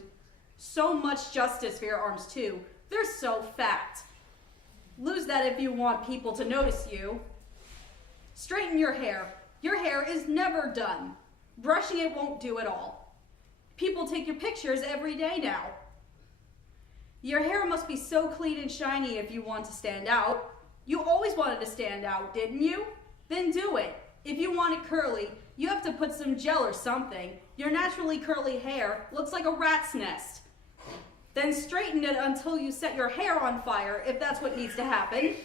so much justice for your arms too. They're so fat. Lose that if you want people to notice you. Straighten your hair. Your hair is never done. Brushing it won't do it all. People take your pictures every day now. Your hair must be so clean and shiny if you want to stand out. You always wanted to stand out, didn't you? Then do it. If you want it curly, you have to put some gel or something. Your naturally curly hair looks like a rat's nest. Then straighten it until you set your hair on fire, if that's what needs to happen.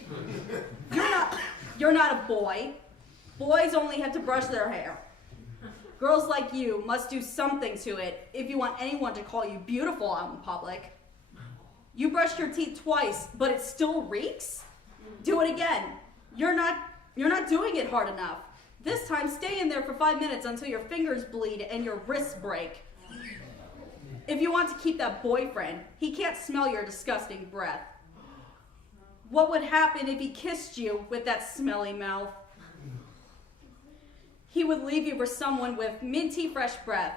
You're not a boy. Boys only have to brush their hair. Girls like you must do something to it if you want anyone to call you beautiful out in public. You brushed your teeth twice, but it still reeks? Do it again. You're not doing it hard enough. This time, stay in there for 5 minutes until your fingers bleed and your wrists break. If you want to keep that boyfriend, he can't smell your disgusting breath. What would happen if he kissed you with that smelly mouth? He would leave you for someone with minty fresh breath.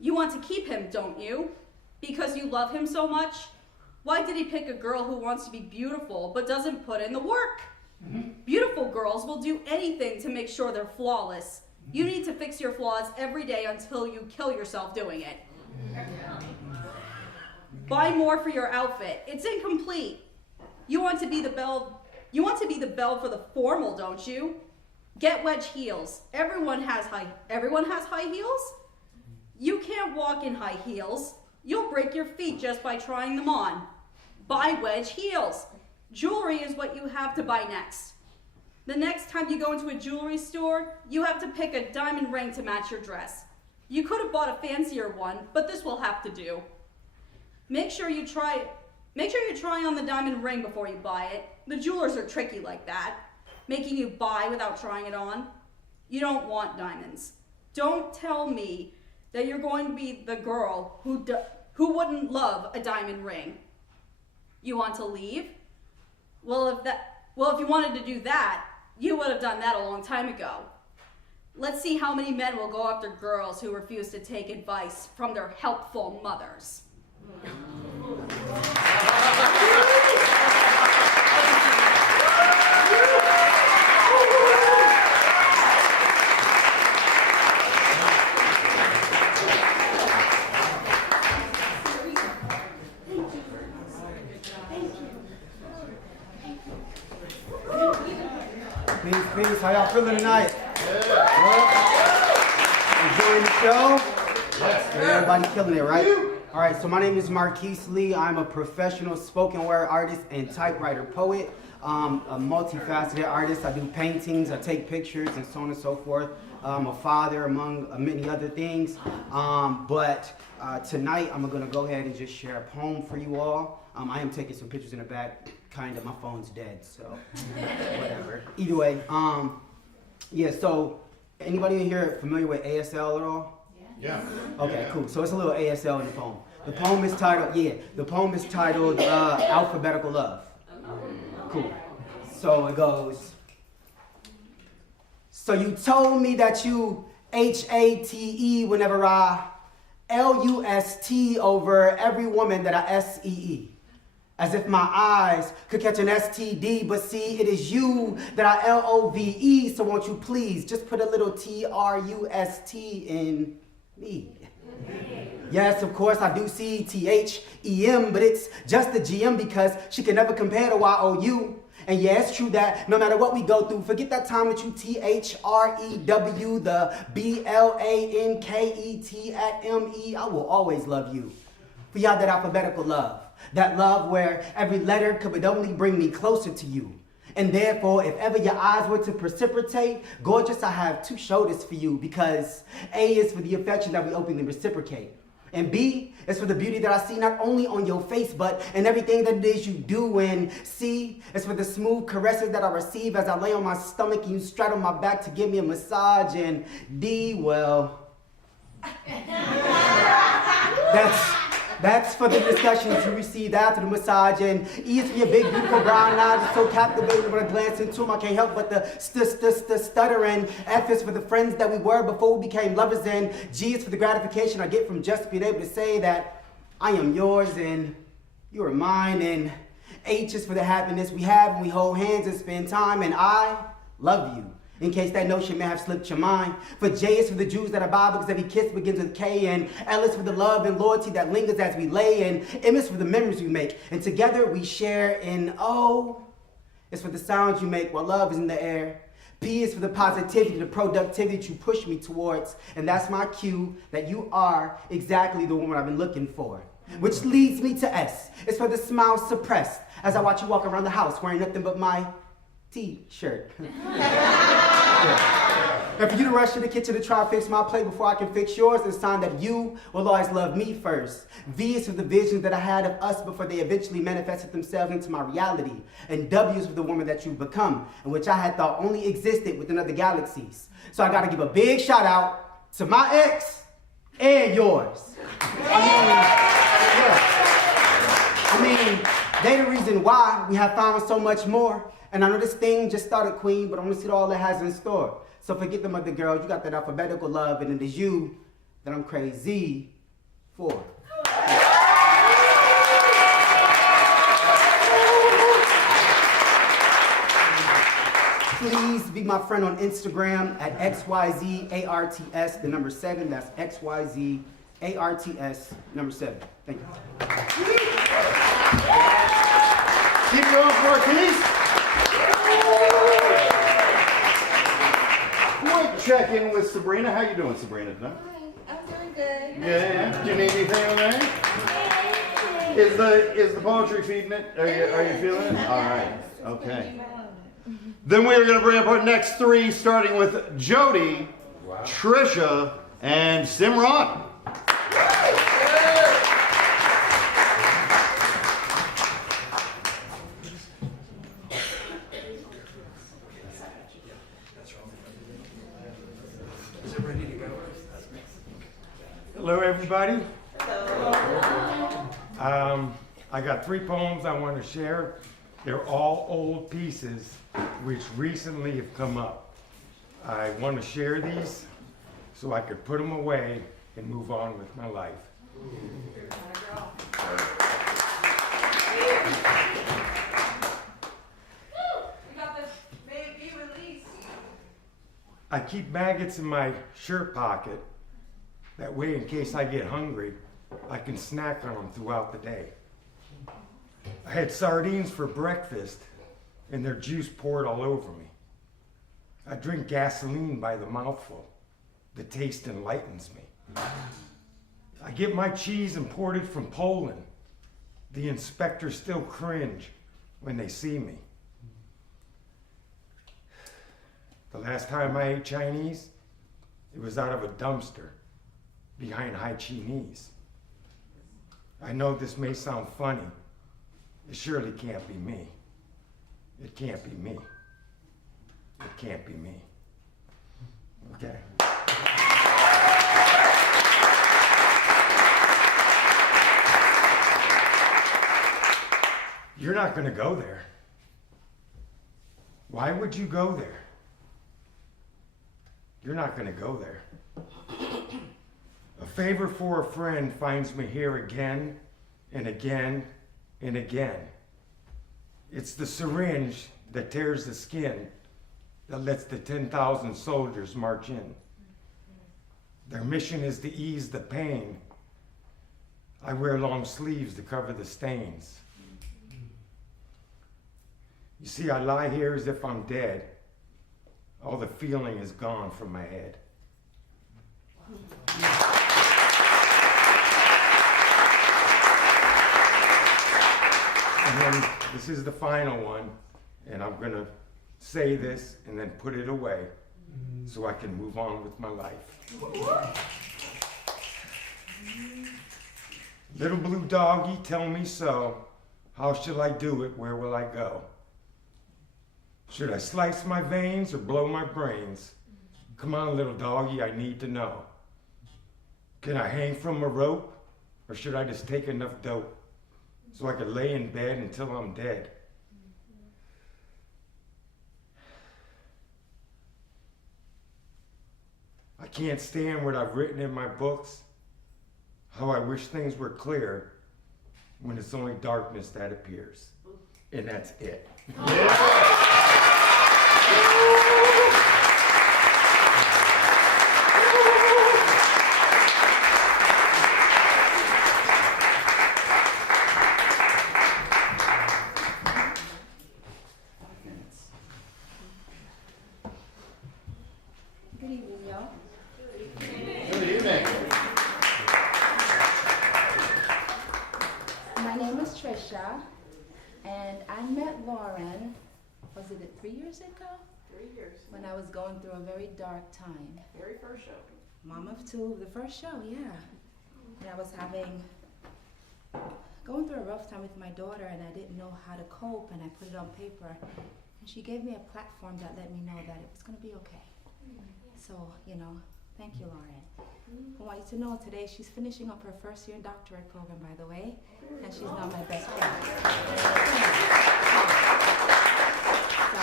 You want to keep him, don't you? Because you love him so much? Why did he pick a girl who wants to be beautiful but doesn't put in the work? Beautiful girls will do anything to make sure they're flawless. You need to fix your flaws every day until you kill yourself doing it. Buy more for your outfit. It's incomplete. You want to be the belle for the formal, don't you? Get wedge heels. Everyone has high heels? You can't walk in high heels. You'll break your feet just by trying them on. Buy wedge heels. Jewelry is what you have to buy next. The next time you go into a jewelry store, you have to pick a diamond ring to match your dress. You could have bought a fancier one, but this will have to do. Make sure you try on the diamond ring before you buy it. The jewelers are tricky like that, making you buy without trying it on. You don't want diamonds. Don't tell me that you're going to be the girl who wouldn't love a diamond ring. You want to leave? Well, if you wanted to do that, you would have done that a long time ago. Let's see how many men will go after girls who refuse to take advice from their helpful mothers. Peace. How y'all feeling tonight? Enjoying the show? Yes. Everybody killing it, right? All right, so my name is Marquise Lee. I'm a professional spoken word artist and typewriter poet. A multifaceted artist. I do paintings, I take pictures, and so on and so forth. I'm a father, among many other things. But tonight, I'm going to go ahead and just share a poem for you all. I am taking some pictures in the back. Kind of, my phone's dead, so whatever. Either way, yeah. So, anybody in here familiar with ASL at all? Yeah. Okay, cool. So it's a little ASL in the poem. The poem is titled Alphabetical Love. Cool. So it goes. So you told me that you HATE whenever I LUST over every woman that I SEE. As if my eyes could catch an STD, but see, it is you that I LOVE, so won't you please just put a little TRUST in me. Yes, of course, I do see THEM, but it's just the GM because she can never compare to YOU. And yeah, it's true that no matter what we go through, forget that time that you THREW, the BLANKET at ME, I will always love you. For y'all, that alphabetical love. That love where every letter could only bring me closer to you. And therefore, if ever your eyes were to precipitate, gorgeous, I have two shoulders for you because A is for the affection that we openly reciprocate. And B is for the beauty that I see not only on your face, but in everything that it is you do. And C is for the smooth caresses that I receive as I lay on my stomach and you straddle my back to give me a massage. And D, well, that's for the discussions you received after the massage. And E is for your big, beautiful brown eyes. It's so captivating when I glance into them. I can't help but the stutter. And F is for the friends that we were before we became lovers. And G is for the gratification I get from just being able to say that I am yours and you are mine. And H is for the happiness we have when we hold hands and spend time. And I love you. In case that notion may have slipped your mind. For J is for the Jews that abide because every kiss begins with K. And L is for the love and loyalty that lingers as we lay. And M is for the memories we make. And together we share. And O is for the sounds you make while love is in the air. P is for the positivity, the productivity that you push me towards. And that's my cue that you are exactly the woman I've been looking for. Which leads me to S. It's for the smile suppressed as I watch you walk around the house wearing nothing but my T-shirt. And for you to rush to the kitchen to try to fix my plate before I can fix yours, it's a sign that you will always love me first. V is for the visions that I had of us before they eventually manifested themselves into my reality. And W is for the woman that you've become, and which I had thought only existed within other galaxies. So I gotta give a big shout out to my ex and yours. I mean, they the reason why we have found so much more. And I know this thing just started, Queen, but I want to see all it has in store. So forget them other girls. You got that alphabetical love, and it is you that I'm crazy for. Please be my friend on Instagram at XYZARTS, the number 7. That's XYZARTS, number 7. Thank you. Keep going for it, Keith. Quick check-in with Sabrina. How you doing, Sabrina? Hi, I'm doing good. Yeah. Do you need anything on that? Is the poetry feeding it? Are you feeling it? All right. Okay. Then we are going to bring up our next three, starting with Jody, Trisha, and Simran. Hello, everybody. Hello. I got 3 poems I want to share. They're all old pieces which recently have come up. I want to share these so I could put them away and move on with my life. I keep maggots in my shirt pocket. That way, in case I get hungry, I can snack on them throughout the day. I had sardines for breakfast, and their juice poured all over me. I drink gasoline by the mouthful. The taste enlightens me. I get my cheese imported from Poland. The inspectors still cringe when they see me. The last time I ate Chinese, it was out of a dumpster behind Hai Chi Knees. I know this may sound funny, It surely can't be me. It can't be me. It can't be me. Okay? You're not going to go there. Why would you go there? You're not going to go there. A favor for a friend finds me here again and again and again. It's the syringe that tears the skin that lets the 10,000 soldiers march in. Their mission is to ease the pain. I wear long sleeves to cover the stains. You see, I lie here as if I'm dead. All the feeling is gone from my head. And then this is the final one, and I'm gonna say this and then put it away so I can move on with my life. Little blue doggy, tell me so. How shall I do it? Where will I go? Should I slice my veins or blow my brains? Come on, little doggy, I need to know. Can I hang from a rope, or should I just take enough dope so I could lay in bed until I'm dead? I can't stand what I've written in my books, how I wish things were clear when it's only darkness that appears. And that's it. Good evening, y'all. Good evening. My name is Trisha, and I met Lauren, was it 3 years ago? 3 years. When I was going through a very dark time. Very first show. Mom of two, the first show, yeah. And I was going through a rough time with my daughter, and I didn't know how to cope, and I put it on paper. And she gave me a platform that let me know that it was gonna be okay. So, thank you, Lauren. I want you to know today she's finishing up her first year doctorate program, by the way, and she's now my best friend. So,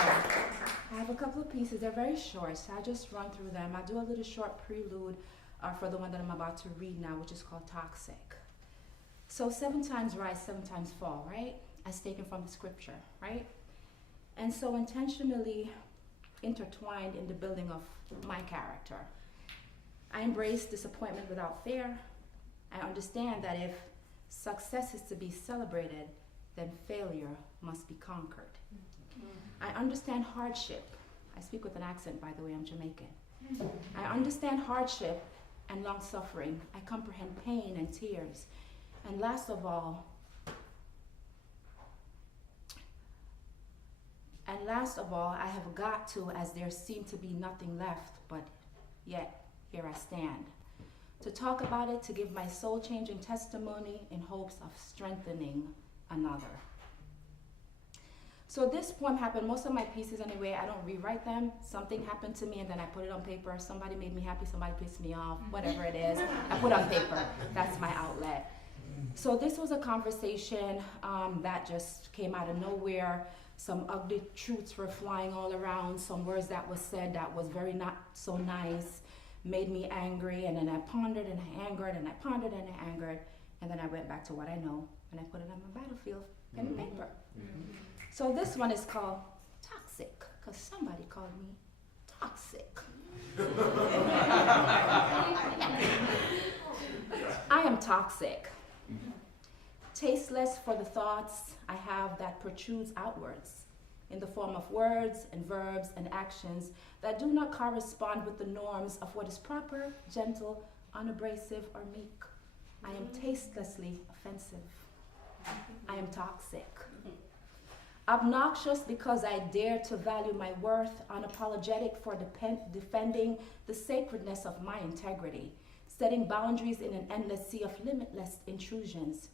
I have a couple of pieces. They're very short, so I'll just run through them. I'll do a little short prelude for the one that I'm about to read now, which is called Toxic. So 7 times rise, 7 times fall, right? As taken from the scripture, right? And so intentionally intertwined in the building of my character. I embrace disappointment without fear. I understand that if success is to be celebrated, then failure must be conquered. I understand hardship. I speak with an accent, by the way, I'm Jamaican. I understand hardship and long suffering. I comprehend pain and tears. And last of all, I have got to, as there seemed to be nothing left, but yet here I stand, to talk about it, to give my soul-changing testimony in hopes of strengthening another. So this poem happened, most of my pieces anyway, I don't rewrite them. Something happened to me and then I put it on paper. Somebody made me happy, somebody pissed me off, whatever it is, I put on paper. That's my outlet. So this was a conversation that just came out of nowhere. Some ugly truths were flying all around. Some words that was said that was very not so nice, made me angry, and then I pondered and I angered and I pondered and I angered, and then I went back to what I know and I put it on my battlefield, pen and paper. So this one is called Toxic, because somebody called me toxic. I am toxic. Tasteless for the thoughts I have that protrudes outwards in the form of words and verbs and actions that do not correspond with the norms of what is proper, gentle, unabrasive, or meek. I am tastelessly offensive. I am toxic. Obnoxious because I dare to value my worth, unapologetic for defending the sacredness of my integrity, setting boundaries in an endless sea of limitless intrusions.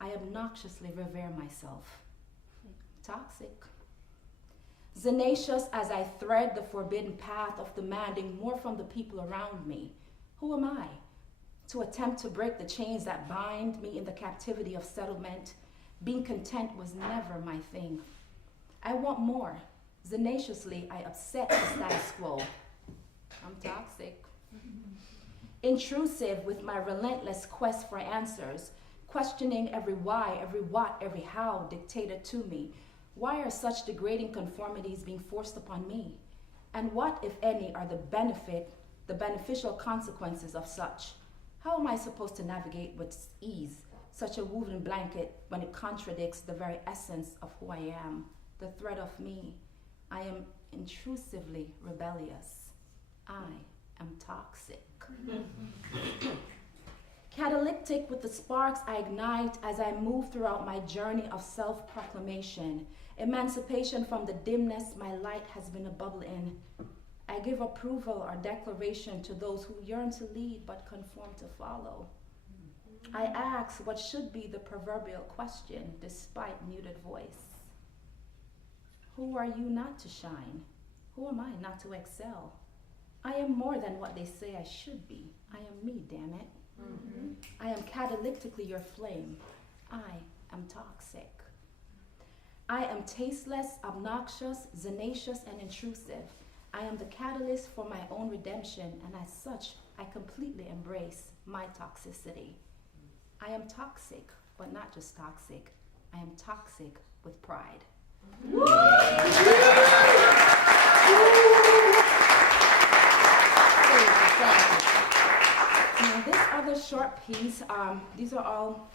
I obnoxiously revere myself. Toxic. Tenacious as I thread the forbidden path of demanding more from the people around me. Who am I to attempt to break the chains that bind me in the captivity of settlement? Being content was never my thing. I want more. Tenaciously, I upset the status quo. I'm toxic. Intrusive with my relentless quest for answers, questioning every why, every what, every how dictated to me. Why are such degrading conformities being forced upon me? And what, if any, are the beneficial consequences of such? How am I supposed to navigate with ease such a woven blanket when it contradicts the very essence of who I am, the thread of me? I am intrusively rebellious. I am toxic. Catalytic with the sparks I ignite as I move throughout my journey of self-proclamation, emancipation from the dimness my light has been a bubble in. I give approval or declaration to those who yearn to lead but conform to follow. I ask what should be the proverbial question despite muted voice. Who are you not to shine? Who am I not to excel? I am more than what they say I should be. I am me, damn it. Mm-hmm. I am catalytically your flame. I am toxic. I am tasteless, obnoxious, tenacious, and intrusive. I am the catalyst for my own redemption, and as such, I completely embrace my toxicity. I am toxic, but not just toxic. I am toxic with pride. Now, this other short piece, these are all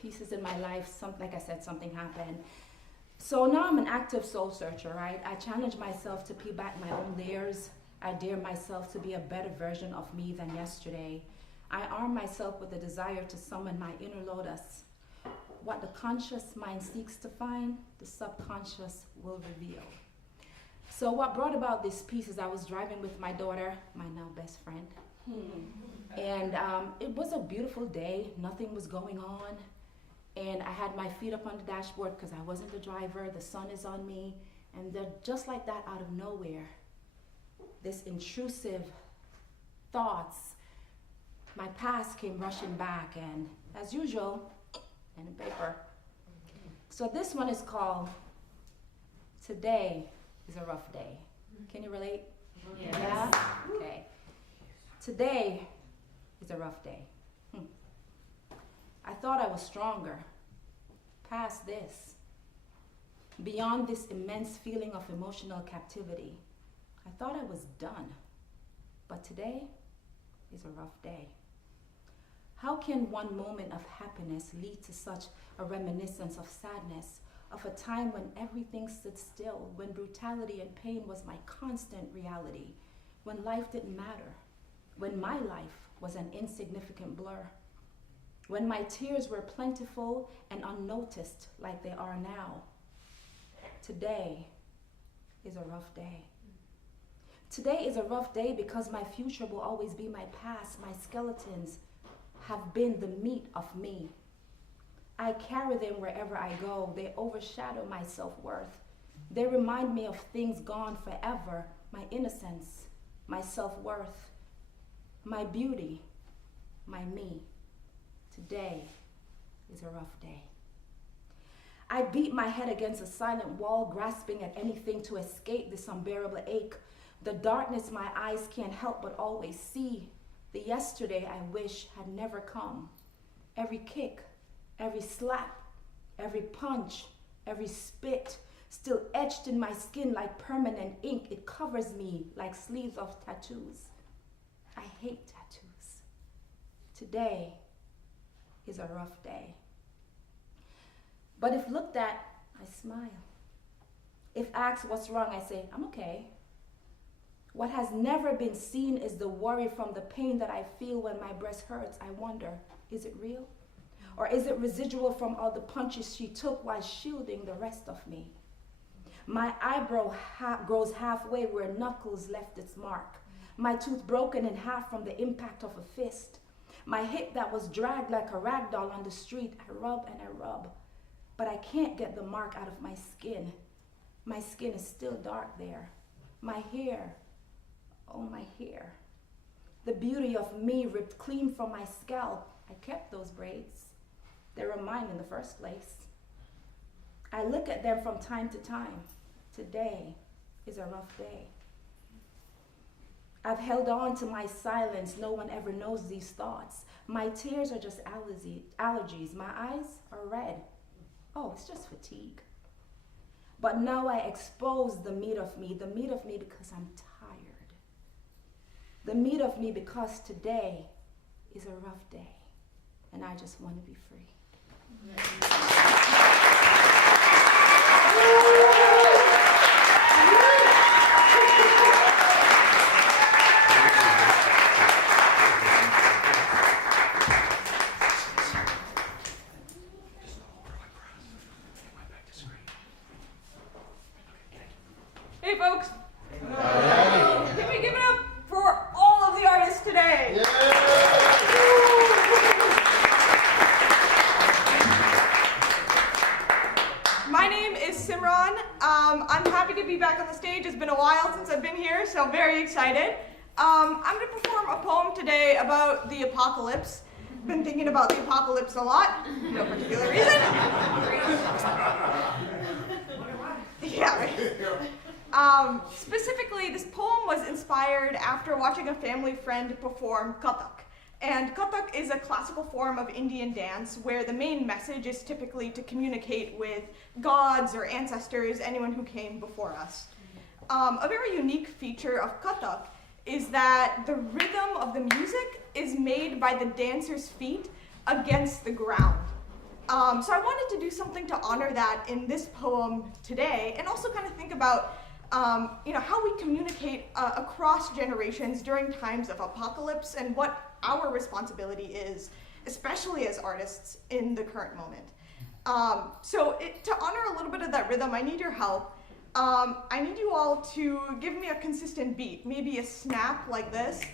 pieces in my life. Like I said, something happened. So now I'm an active soul searcher, right? I challenge myself to peel back my own layers. I dare myself to be a better version of me than yesterday. I arm myself with the desire to summon my inner lotus. What the conscious mind seeks to find, the subconscious will reveal. So what brought about this piece is I was driving with my daughter, my now best friend. And it was a beautiful day. Nothing was going on. And I had my feet up on the dashboard because I wasn't the driver. The sun is on me. And then just like that, out of nowhere, this intrusive thoughts, my past came rushing back. And as usual, pen and paper. So this one is called Today is a Rough Day. Can you relate? Yes. Yeah? Okay. Today is a rough day. I thought I was stronger. Past this. Beyond this immense feeling of emotional captivity. I thought I was done. But today is a rough day. How can one moment of happiness lead to such a reminiscence of sadness, of a time when everything stood still, when brutality and pain was my constant reality, when life didn't matter, when my life was an insignificant blur, when my tears were plentiful and unnoticed like they are now? Today is a rough day. Today is a rough day because my future will always be my past. My skeletons have been the meat of me. I carry them wherever I go. They overshadow my self-worth. They remind me of things gone forever, my innocence, my self-worth, my beauty, my me. Today is a rough day. I beat my head against a silent wall, grasping at anything to escape this unbearable ache. The darkness my eyes can't help but always see. The yesterday I wish had never come. Every kick, every slap, every punch, every spit, still etched in my skin like permanent ink. It covers me like sleeves of tattoos. I hate tattoos. Today is a rough day. But if looked at, I smile. If asked what's wrong, I say, I'm okay. What has never been seen is the worry from the pain that I feel when my breast hurts. I wonder, is it real? Or is it residual from all the punches she took while shielding the rest of me? My eyebrow grows halfway where knuckles left its mark. My tooth broken in half from the impact of a fist. My hip that was dragged like a rag doll on the street. I rub and I rub, but I can't get the mark out of my skin. My skin is still dark there. My hair, oh my hair. The beauty of me ripped clean from my scalp. I kept those braids. They were mine in the first place. I look at them from time to time. Today is a rough day. I've held on to my silence. No one ever knows these thoughts. My tears are just allergies. My eyes are red. Oh, it's just fatigue. But now I expose the meat of me because I'm tired. The meat of me because today is a rough day and I just want to be free. Hey folks! Can we give it up for all of the artists today? My name is Simran. I'm happy to be back on the stage. It's been a while since I've been here, so I'm very excited. I'm going to perform a poem today about the apocalypse. Been thinking about the apocalypse a lot, no particular reason. Yeah, right. Specifically, this poem was inspired after watching a family friend perform Kathak. And Kathak is a classical form of Indian dance where the main message is typically to communicate with gods or ancestors, anyone who came before us. A very unique feature of Kathak is that the rhythm of the music is made by the dancer's feet against the ground. So I wanted to do something to honor that in this poem today, and also kind of think about how we communicate across generations during times of apocalypse and what our responsibility is, especially as artists in the current moment. To honor a little bit of that rhythm, I need your help. I need you all to give me a consistent beat, maybe a snap like this.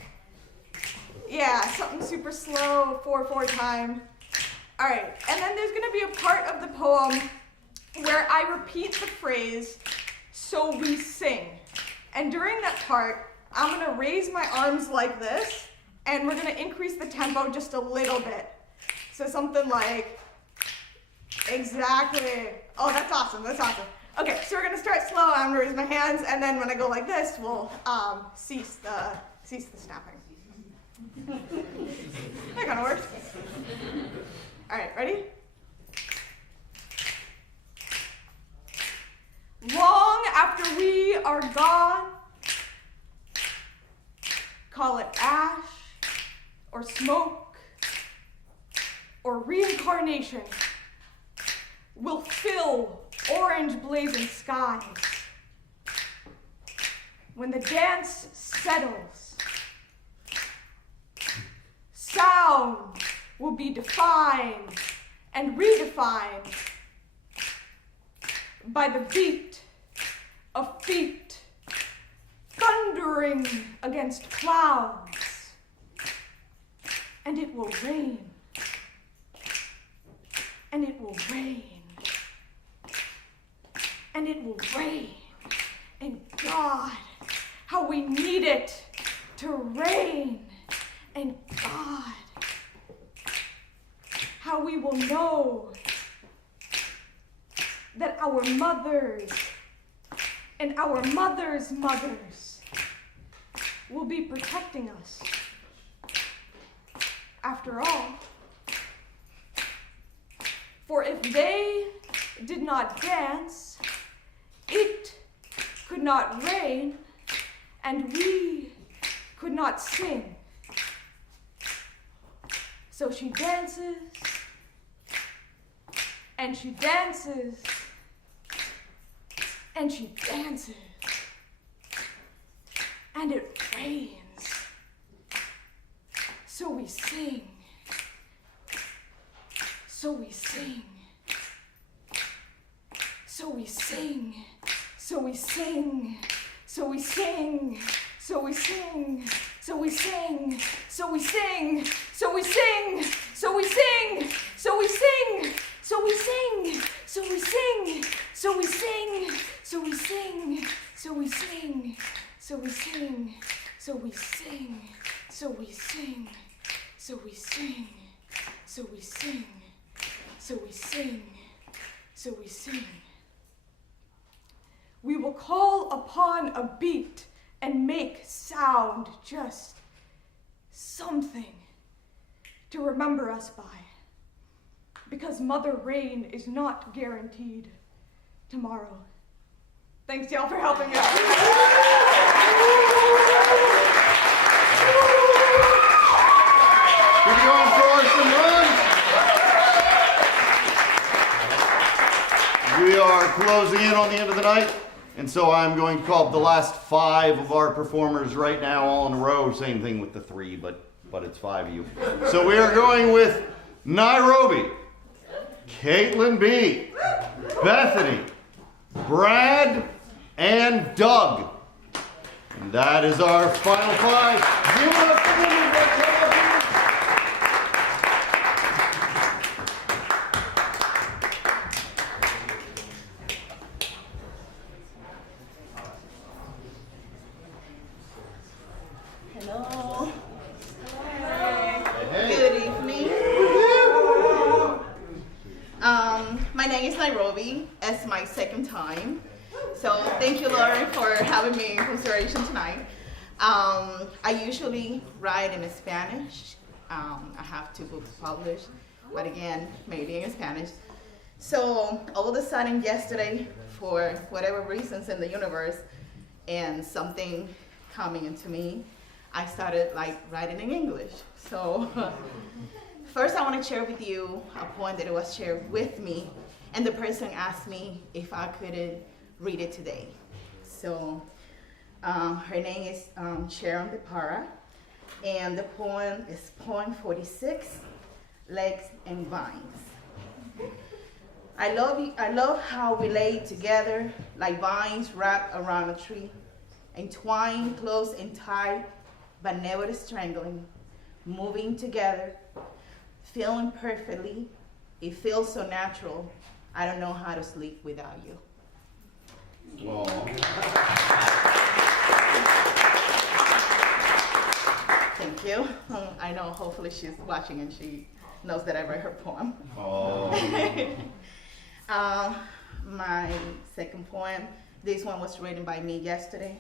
Yeah, something super slow, 4/4 time. All right, and then there's gonna be a part of the poem where I repeat the phrase, "So we sing." And during that part, I'm gonna raise my arms like this, and we're gonna increase the tempo just a little bit. So something like, exactly. Oh, that's awesome, that's awesome. Okay, so we're gonna start slow, I'm gonna raise my hands, and then when I go like this, we'll cease the snapping. That kind of works. All right, ready? Long after we are gone, call it ash or smoke or reincarnation, will fill orange blazing skies. When the dance settles, sound will be defined and redefined by the beat of feet thundering against clouds, and it will rain, and it will rain, and it will rain, and God, how we need it to rain, and God, how we will know that our mothers and our mothers' mothers will be protecting us. After all, for if they did not dance, it could not rain, and we could not sing. So she dances, and she dances, and she dances, and it rains. So we sing, so we sing, so we sing, so we sing, so we sing, So we sing, so we sing, so we sing, so we sing, so we sing, so we sing, so we sing, so we sing, so we sing, so we sing, so we sing, so we sing, so we sing, so we sing, so we sing, so we sing, so we sing, so we sing. We will call upon a beat and make sound, just something to remember us by. Because Mother Rain is not guaranteed tomorrow. Thanks y'all for helping me out. Keep going, Forrest, and run. We are closing in on the end of the night, and so I'm going to call up the last 5 of our performers right now, all in a row. Same thing with the 3, but it's 5 of you. So we are going with Nairobi, Caitlin B, Bethany, Brad, and Doug. And that is our final 5. Give it up for them. Hello. Good evening. My name is Nairobi. It's my second time. So thank you, Lauren, for having me in consideration tonight. I usually write in Spanish. I have 2 books published, but again, maybe in Spanish. So all of a sudden yesterday, for whatever reasons in the universe, and something coming into me, I started writing in English. So first I want to share with you a poem that was shared with me, and the person asked me if I could read it today. So her name is Sharon DePara, and the poem is poem 46, Legs and Vines. I love how we lay together like vines wrapped around a tree, entwined close and tight, but never strangling, moving together, feeling perfectly. It feels so natural. I don't know how to sleep without you. Wow. Thank you. I know hopefully she's watching and she knows that I read her poem. Oh. My second poem, this one was written by me yesterday.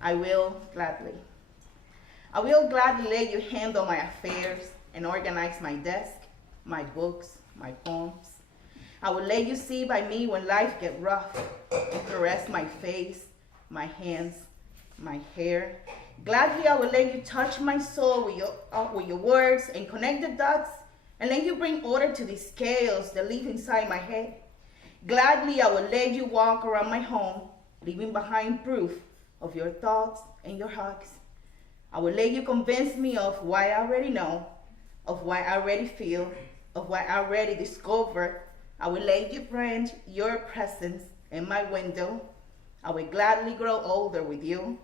I will gladly let you handle my affairs and organize my desk, my books, my poems. I will let you see by me when life gets rough and caress my face, my hands, my hair. Gladly I will let you touch my soul with your words and connect the dots and let you bring order to these scales that live inside my head. Gladly I will let you walk around my home, leaving behind proof of your thoughts and your hugs. I will let you convince me of what I already know, of what I already feel, of what I already discovered. I will let you bring your presence in my window. I will gladly grow older with you,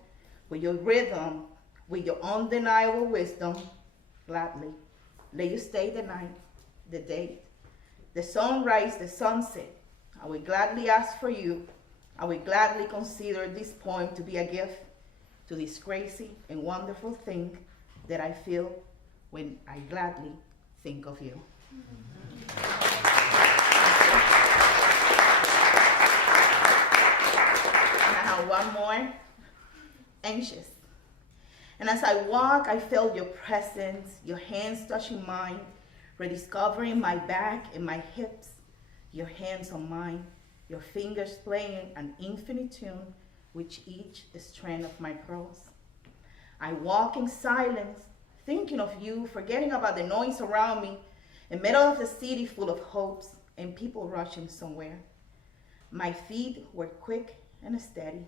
with your rhythm, with your undeniable wisdom. Gladly let you stay the night, the day, the sunrise, the sunset. I will gladly ask for you. I will gladly consider this poem to be a gift to this crazy and wonderful thing that I feel when I gladly think of you. And I have one more, anxious. And as I walk, I feel your presence, your hands touching mine, rediscovering my back and my hips, your hands on mine, your fingers playing an infinite tune with each strand of my pearls. I walk in silence, thinking of you, forgetting about the noise around me, in the middle of a city full of hopes and people rushing somewhere. My feet were quick and steady.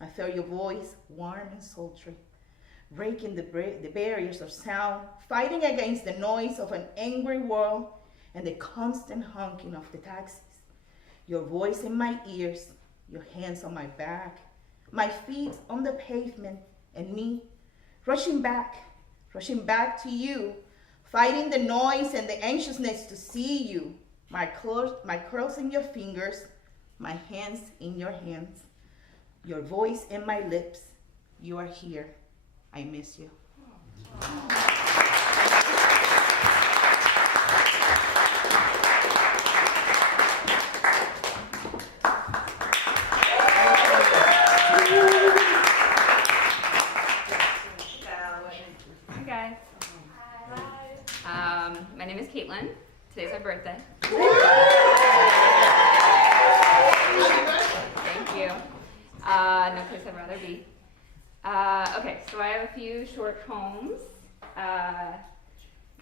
I felt your voice warm and sultry, breaking the barriers of sound, fighting against the noise of an angry world and the constant honking of the taxis. Your voice in my ears, your hands on my back, my feet on the pavement, and me, rushing back to you, fighting the noise and the anxiousness to see you, my curls in your fingers, my hands in your hands, your voice in my lips. You are here. I miss you. Hi guys. My name is Caitlin. Today's my birthday. Thank you. No place I'd rather be. Okay, so I have a few short poems.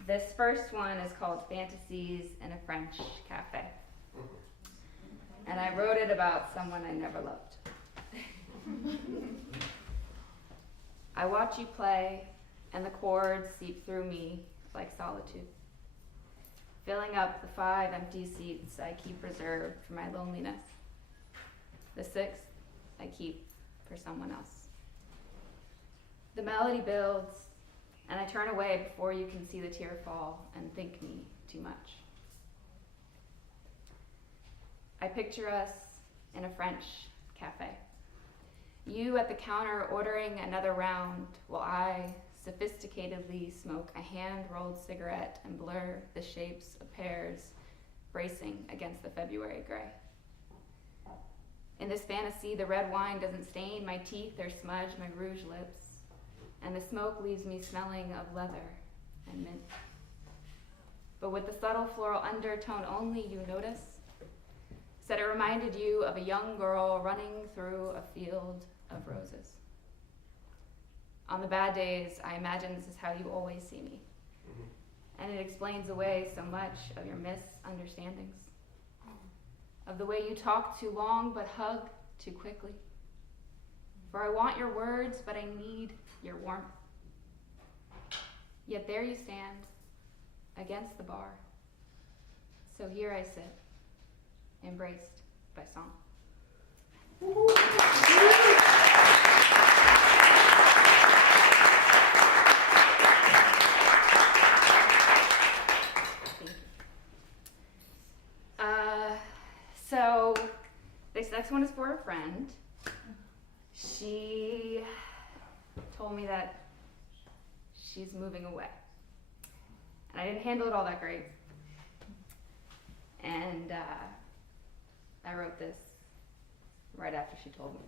This first one is called Fantasies in a French Cafe. And I wrote it about someone I never loved. I watch you play, and the chords seep through me like solitude, filling up the 5 empty seats I keep reserved for my loneliness. The 6th I keep for someone else. The melody builds, and I turn away before you can see the tear fall and think me too much. I picture us in a French cafe. You at the counter ordering another round while I sophisticatedly smoke a hand-rolled cigarette and blur the shapes of pears bracing against the February gray. In this fantasy, the red wine doesn't stain my teeth or smudge my rouge lips, and the smoke leaves me smelling of leather and mint. But with the subtle floral undertone only you notice, said it reminded you of a young girl running through a field of roses. On the bad days, I imagine this is how you always see me. And it explains away so much of your misunderstandings, of the way you talk too long but hug too quickly. For I want your words, but I need your warmth. Yet there you stand, against the bar. So here I sit, embraced by song. So this next one is for a friend. She told me that she's moving away. And I didn't handle it all that great. And I wrote this right after she told me.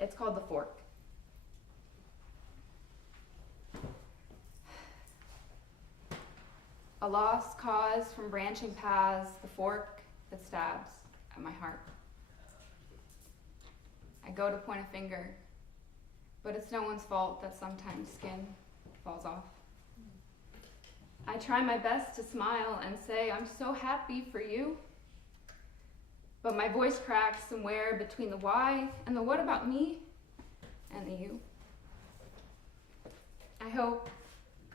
It's called The Fork. A lost cause from branching paths, the fork that stabs at my heart. I go to point a finger, but it's no one's fault that sometimes skin falls off. I try my best to smile and say, I'm so happy for you. But my voice cracks somewhere between the why and the what about me and the you. I hope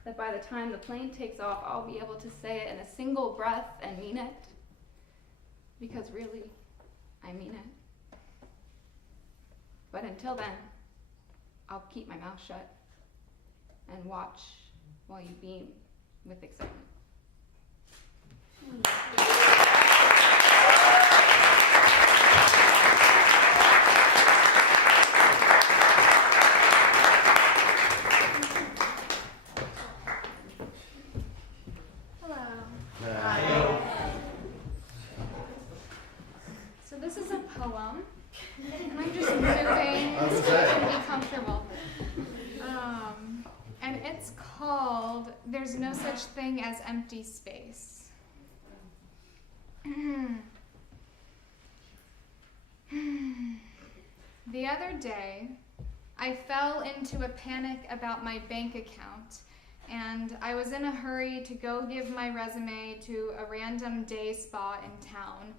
that by the time the plane takes off, I'll be able to say it in a single breath and mean it. Because really, I mean it. But until then, I'll keep my mouth shut and watch while you beam with excitement. So this is a poem, and I'm just moving to be comfortable. And it's called There's No Such Thing as Empty Space. The other day, I fell into a panic about my bank account, and I was in a hurry to go give my resume to a random day spa in town,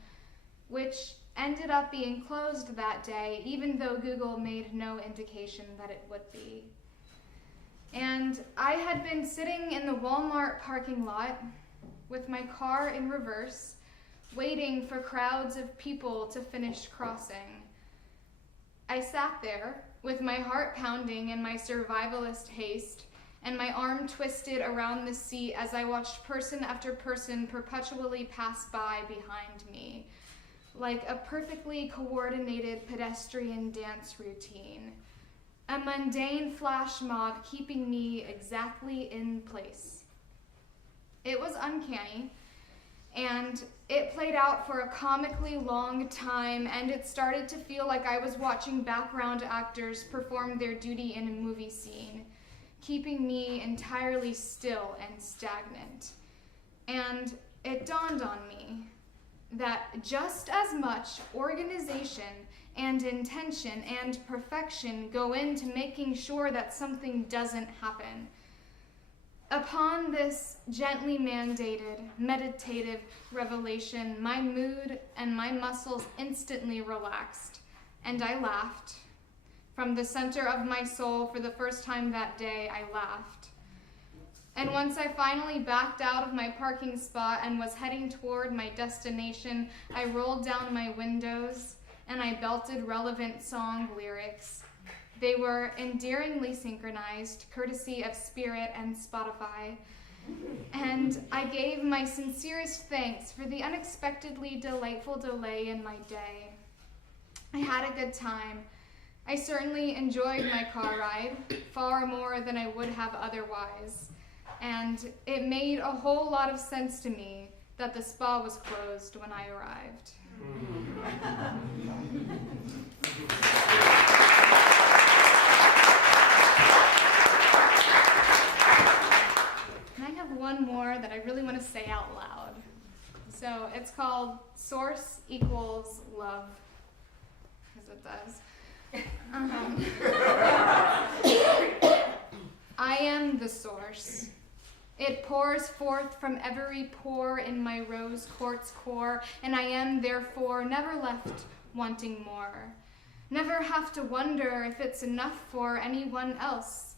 which ended up being closed that day, even though Google made no indication that it would be. And I had been sitting in the Walmart parking lot with my car in reverse, waiting for crowds of people to finish crossing. I sat there with my heart pounding in my survivalist haste and my arm twisted around the seat as I watched person after person perpetually pass by behind me, like a perfectly coordinated pedestrian dance routine, a mundane flash mob keeping me exactly in place. It was uncanny, and it played out for a comically long time, and it started to feel like I was watching background actors perform their duty in a movie scene, keeping me entirely still and stagnant. And it dawned on me that just as much organization and intention and perfection go into making sure that something doesn't happen. Upon this gently mandated, meditative revelation, my mood and my muscles instantly relaxed, and I laughed. From the center of my soul, for the first time that day, I laughed. And once I finally backed out of my parking spot and was heading toward my destination, I rolled down my windows and I belted relevant song lyrics. They were endearingly synchronized, courtesy of Spirit and Spotify. And I gave my sincerest thanks for the unexpectedly delightful delay in my day. I had a good time. I certainly enjoyed my car ride, far more than I would have otherwise. And it made a whole lot of sense to me that the spa was closed when I arrived. And I have one more that I really want to say out loud. So it's called Source Equals Love, because it does. I am the source. It pours forth from every pore in my rose quartz core, and I am therefore never left wanting more. Never have to wonder if it's enough for anyone else.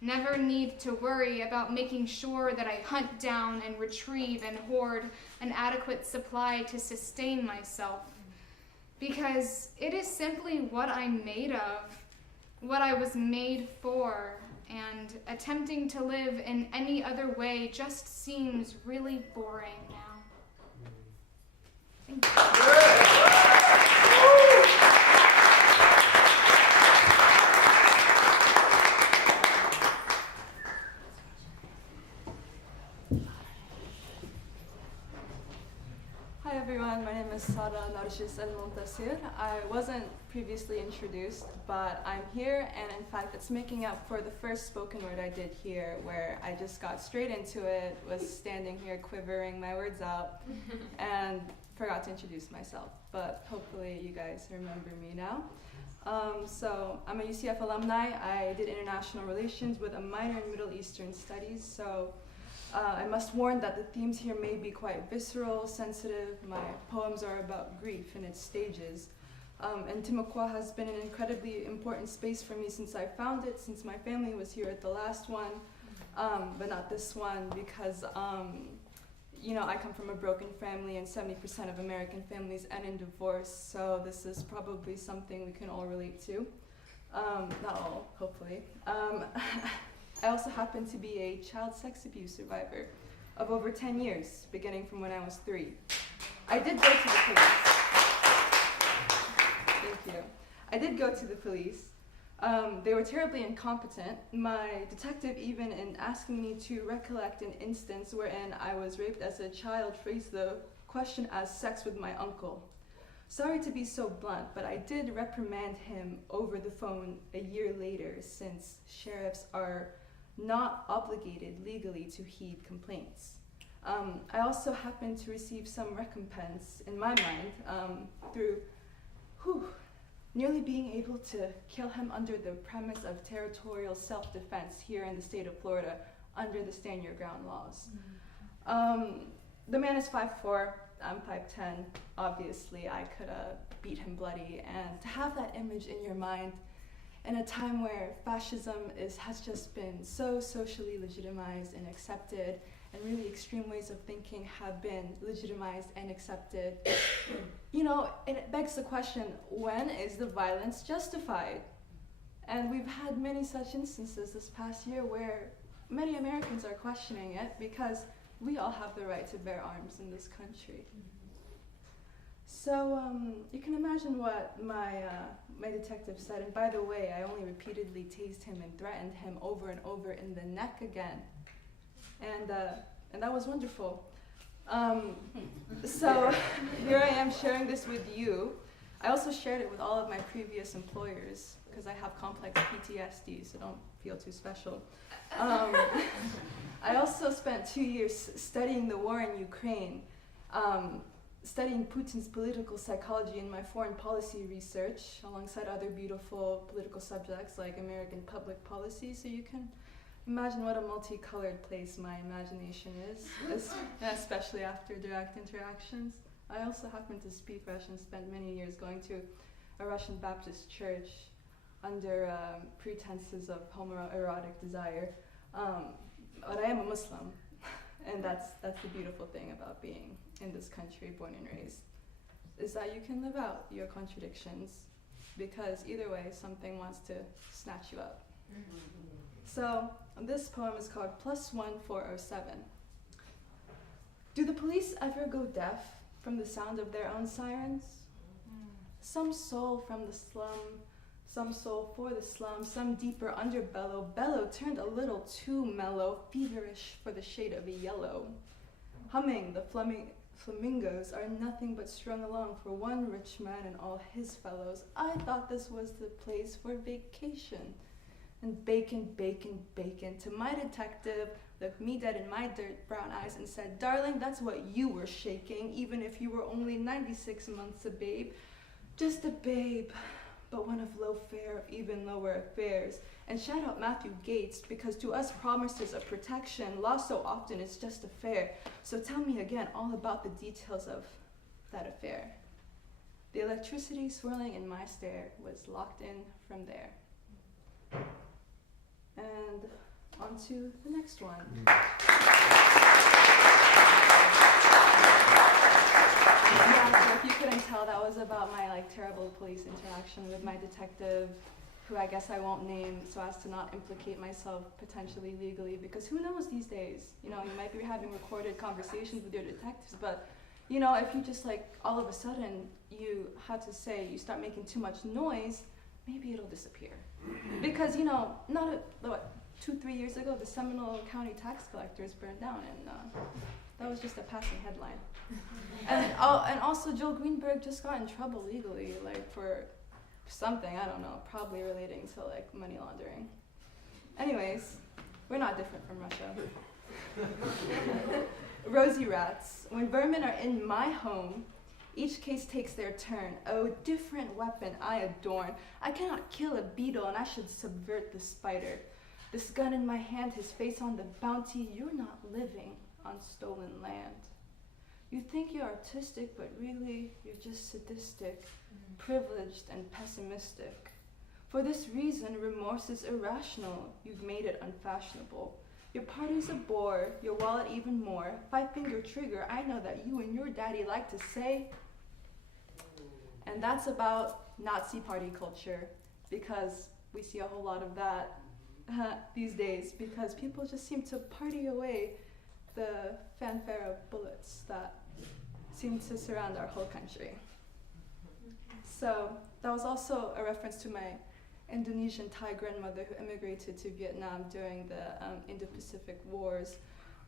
Never need to worry about making sure that I hunt down and retrieve and hoard an adequate supply to sustain myself. Because it is simply what I'm made of, what I was made for, and attempting to live in any other way just seems really boring now. Thank you. Hi everyone, my name is Sara Narcis El Montasir. I wasn't previously introduced, but I'm here, and in fact it's making up for the first spoken word I did here, where I just got straight into it, was standing here quivering my words out, and forgot to introduce myself, but hopefully you guys remember me now. So I'm a UCF alumni. I did international relations with a minor in Middle Eastern studies, so I must warn that the themes here may be quite visceral, sensitive. My poems are about grief in its stages. And Timucua has been an incredibly important space for me since I found it, since my family was here at the last one, but not this one, because you know, I come from a broken family, and 70% of American families end in divorce, so this is probably something we can all relate to. Not all, hopefully. I also happen to be a child sex abuse survivor of over 10 years, beginning from when I was 3. I did go to the police. Thank you. I did go to the police. They were terribly incompetent. My detective, even in asking me to recollect an instance wherein I was raped as a child, phrased the question as sex with my uncle. Sorry to be so blunt, but I did reprimand him over the phone a year later, since sheriffs are not obligated legally to heed complaints. I also happened to receive some recompense in my mind through nearly being able to kill him under the premise of territorial self-defense here in the state of Florida under the Stand Your Ground laws. The man is 5'4", I'm 5'10". Obviously, I could have beat him bloody, and to have that image in your mind in a time where fascism has just been so socially legitimized and accepted, and really extreme ways of thinking have been legitimized and accepted. You know, and it begs the question, when is the violence justified? And we've had many such instances this past year where many Americans are questioning it because we all have the right to bear arms in this country. So you can imagine what my detective said. And by the way, I only repeatedly tased him and threatened him over and over in the neck again. And that was wonderful. So here I am sharing this with you. I also shared it with all of my previous employers because I have complex PTSD, so don't feel too special. I also spent 2 years studying the war in Ukraine, studying Putin's political psychology in my foreign policy research, alongside other beautiful political subjects like American public policy. So you can imagine what a multicolored place my imagination is, especially after direct interactions. I also happen to speak Russian, spent many years going to a Russian Baptist church under pretenses of homoerotic desire. But I am a Muslim, and that's the beautiful thing about being in this country, born and raised, is that you can live out your contradictions, because either way, something wants to snatch you up. So this poem is called +1407. Do the police ever go deaf from the sound of their own sirens? Some soul from the slum, some soul for the slum, some deeper underbellow, bellow turned a little too mellow, feverish for the shade of yellow. Humming, the flamingos are nothing but strung along for one rich man and all his fellows. I thought this was the place for vacation. And bacon, bacon, bacon. To my detective, looked me dead in my dirt brown eyes and said, darling, that's what you were shaking, even if you were only 96 months a babe. Just a babe, but one of low fare, of even lower affairs. And shout out Matthew Gates, because to us promises of protection, lost so often it's just a fare. So tell me again all about the details of that affair. The electricity swirling in my stare was locked in from there. And on to the next one. Yeah, so if you couldn't tell, that was about my terrible police interaction with my detective, who I guess I won't name so as to not implicate myself potentially legally, because who knows these days? You know, you might be having recorded conversations with your detectives, but you know, if you just all of a sudden you had to say you start making too much noise, maybe it'll disappear. Because, you know, 2-3 years ago, the Seminole County tax collectors burned down, and that was just a passing headline. And also, Joel Greenberg just got in trouble legally, for something, I don't know, probably relating to money laundering. Anyways, we're not different from Russia. Rosy rats. When vermin are in my home, each case takes their turn. Oh, different weapon I adorn. I cannot kill a beetle, and I should subvert the spider. This gun in my hand, his face on the bounty. You're not living on stolen land. You think you're artistic, but really you're just sadistic, privileged and pessimistic. For this reason, remorse is irrational. You've made it unfashionable. Your party's a bore, your wallet even more. 5-finger trigger, I know that you and your daddy like to say. And that's about Nazi party culture, because we see a whole lot of that these days, because people just seem to party away the fanfare of bullets that seem to surround our whole country. So that was also a reference to my Indonesian Thai grandmother who immigrated to Vietnam during the Indo-Pacific Wars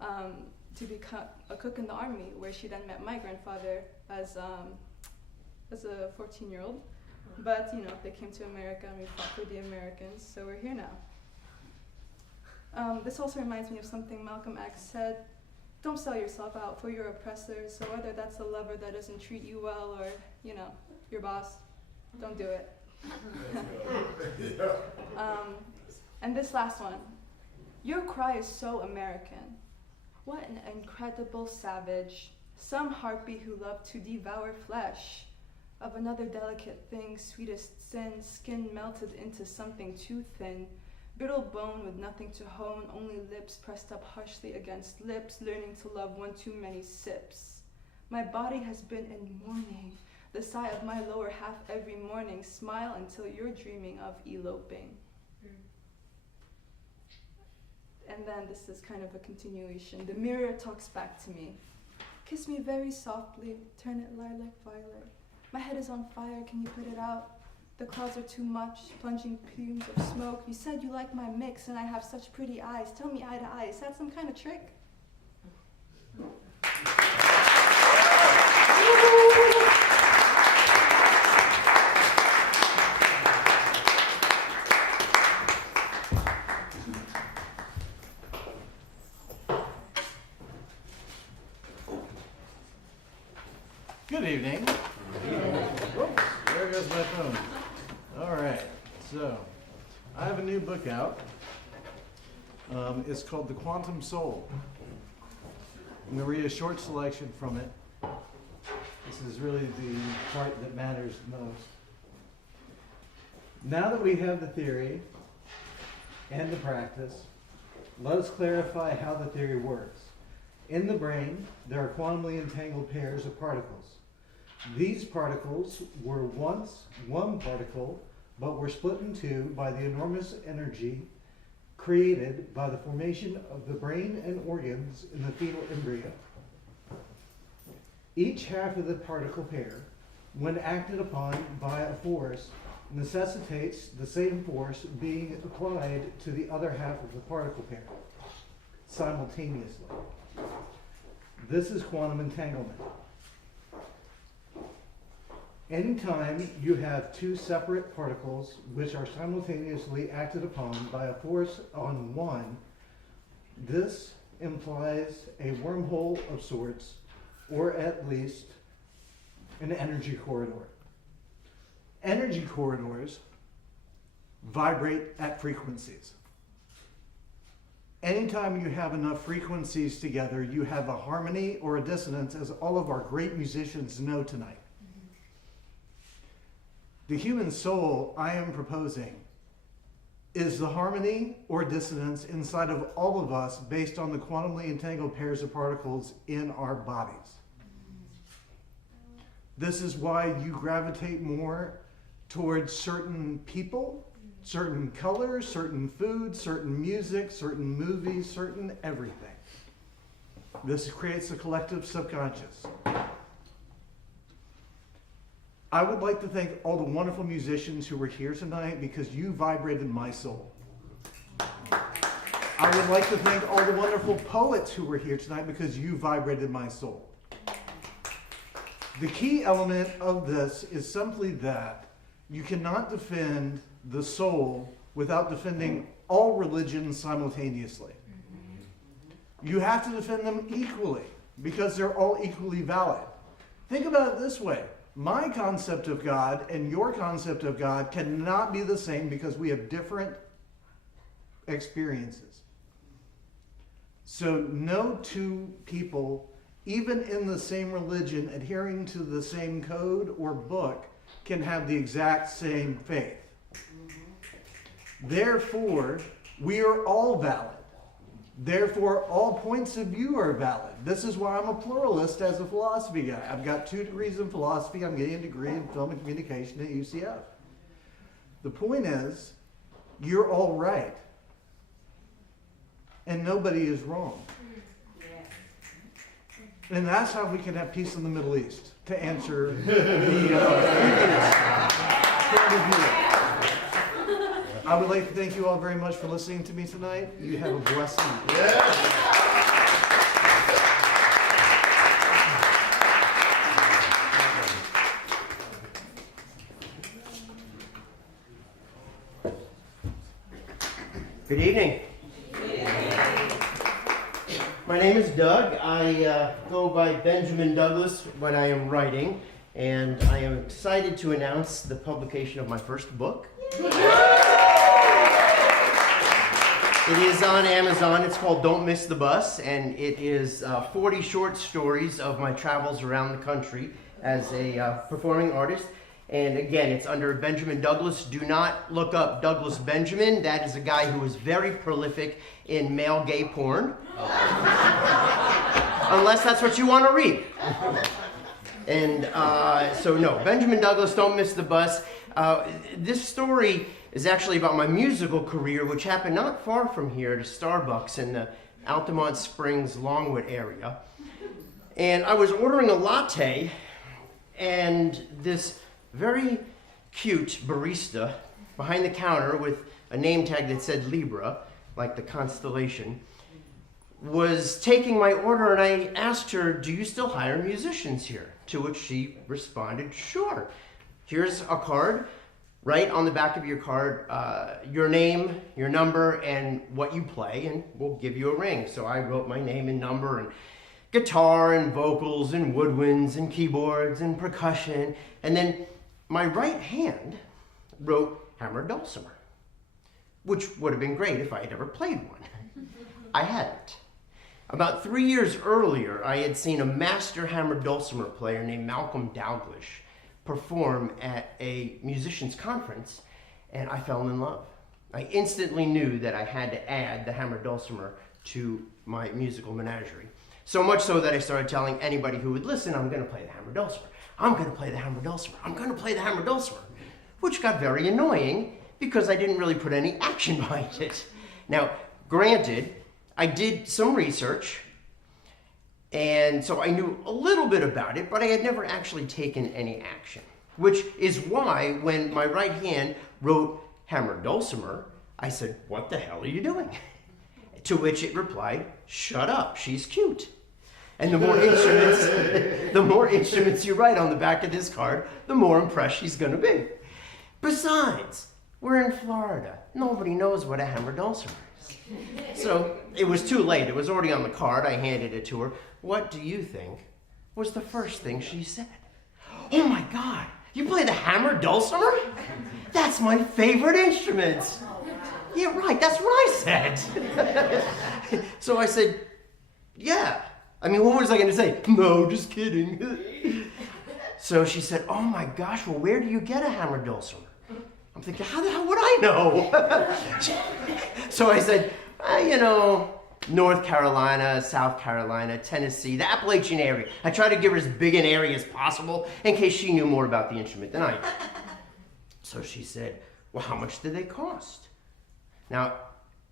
to become a cook in the army, where she then met my grandfather as a 14-year-old. But, you know, they came to America and we fought for the Americans, so we're here now. This also reminds me of something Malcolm X said: don't sell yourself out for your oppressors. So whether that's a lover that doesn't treat you well or, you know, your boss, don't do it. And this last one. Your cry is so American. What an incredible savage. Some harpy who love to devour flesh. Of another delicate thing, sweetest sin, skin melted into something too thin. Brittle bone with nothing to hone, only lips pressed up harshly against lips, learning to love one too many sips. My body has been in mourning, the sigh of my lower half every morning. Smile until you're dreaming of eloping. And then this is kind of a continuation. The mirror talks back to me. Kiss me very softly, turn it lilac violet. My head is on fire, can you put it out? The clouds are too much, plunging fumes of smoke. You said you like my mix and I have such pretty eyes. Tell me eye to eye, is that some kind of trick? Good evening. Whoops, there goes my phone. All right, so I have a new book out. It's called The Quantum Soul. I'm going to read a short selection from it. This is really the part that matters most. Now that we have the theory and the practice, let us clarify how the theory works. In the brain, there are quantumly entangled pairs of particles. These particles were once one particle, but were split in two by the enormous energy created by the formation of the brain and organs in the fetal embryo. Each half of the particle pair, when acted upon by a force, necessitates the same force being applied to the other half of the particle pair simultaneously. This is quantum entanglement. Anytime you have two separate particles which are simultaneously acted upon by a force on one, this implies a wormhole of sorts, or at least an energy corridor. Energy corridors vibrate at frequencies. Anytime you have enough frequencies together, you have a harmony or a dissonance, as all of our great musicians know tonight. The human soul I am proposing is the harmony or dissonance inside of all of us based on the quantumly entangled pairs of particles in our bodies. This is why you gravitate more towards certain people, certain colors, certain foods, certain music, certain movies, certain everything. This creates a collective subconscious. I would like to thank all the wonderful musicians who were here tonight because you vibrated my soul. I would like to thank all the wonderful poets who were here tonight because you vibrated my soul. The key element of this is simply that you cannot defend the soul without defending all religions simultaneously. You have to defend them equally because they're all equally valid. Think about it this way. My concept of God and your concept of God cannot be the same because we have different experiences. So no two people, even in the same religion, adhering to the same code or book, can have the exact same faith. Therefore, we are all valid. Therefore, all points of view are valid. This is why I'm a pluralist as a philosophy guy. I've got 2 degrees in philosophy. I'm getting a degree in film and communication at UCF. The point is, you're all right. And nobody is wrong. And that's how we can have peace in the Middle East, to answer the previous point of view. I would like to thank you all very much for listening to me tonight. You have a blessed night. Good evening. My name is Doug. I go by Benjamin Douglas when I am writing, and I am excited to announce the publication of my first book. It is on Amazon. It's called Don't Miss the Bus, and it is 40 short stories of my travels around the country as a performing artist. And again, it's under Benjamin Douglas. Do not look up Douglas Benjamin. That is a guy who is very prolific in male gay porn. Unless that's what you want to read. And so no, Benjamin Douglas, don't miss the bus. This story is actually about my musical career, which happened not far from here at a Starbucks in the Altamont Springs, Longwood area. And I was ordering a latte, and this very cute barista behind the counter with a name tag that said Libra, like the constellation, was taking my order, and I asked her, "Do you still hire musicians here?" To which she responded, "Sure. Here's a card. Write on the back of your card your name, your number, and what you play, and we'll give you a ring." So I wrote my name and number, and guitar and vocals and woodwinds and keyboards and percussion, and then my right hand wrote hammer dulcimer, which would have been great if I had ever played one. I hadn't. About 3 years earlier, I had seen a master hammer dulcimer player named Malcolm Dalglish perform at a musicians conference, and I fell in love. I instantly knew that I had to add the hammer dulcimer to my musical menagerie. So much so that I started telling anybody who would listen, "I'm going to play the hammer dulcimer. I'm going to play the hammer dulcimer. I'm going to play the hammer dulcimer," which got very annoying because I didn't really put any action behind it. Now, granted, I did some research, and so I knew a little bit about it, but I had never actually taken any action, which is why when my right hand wrote hammer dulcimer, I said, "What the hell are you doing?" To which it replied, "Shut up, she's cute." And the more instruments you write on the back of this card, the more impressed she's going to be. Besides, we're in Florida. Nobody knows what a hammer dulcimer is. So it was too late. It was already on the card. I handed it to her. What do you think was the first thing she said? "Oh my God, you play the hammer dulcimer? That's my favorite instrument." "Yeah, right, that's what I said." So I said, "Yeah." I mean, what was I going to say? "No, just kidding." So she said, "Oh my gosh, well, where do you get a hammer dulcimer?" I'm thinking, how the hell would I know? So I said, North Carolina, South Carolina, Tennessee, the Appalachian area. I tried to give her as big an area as possible in case she knew more about the instrument than I did. So she said, "Well, how much do they cost?" Now,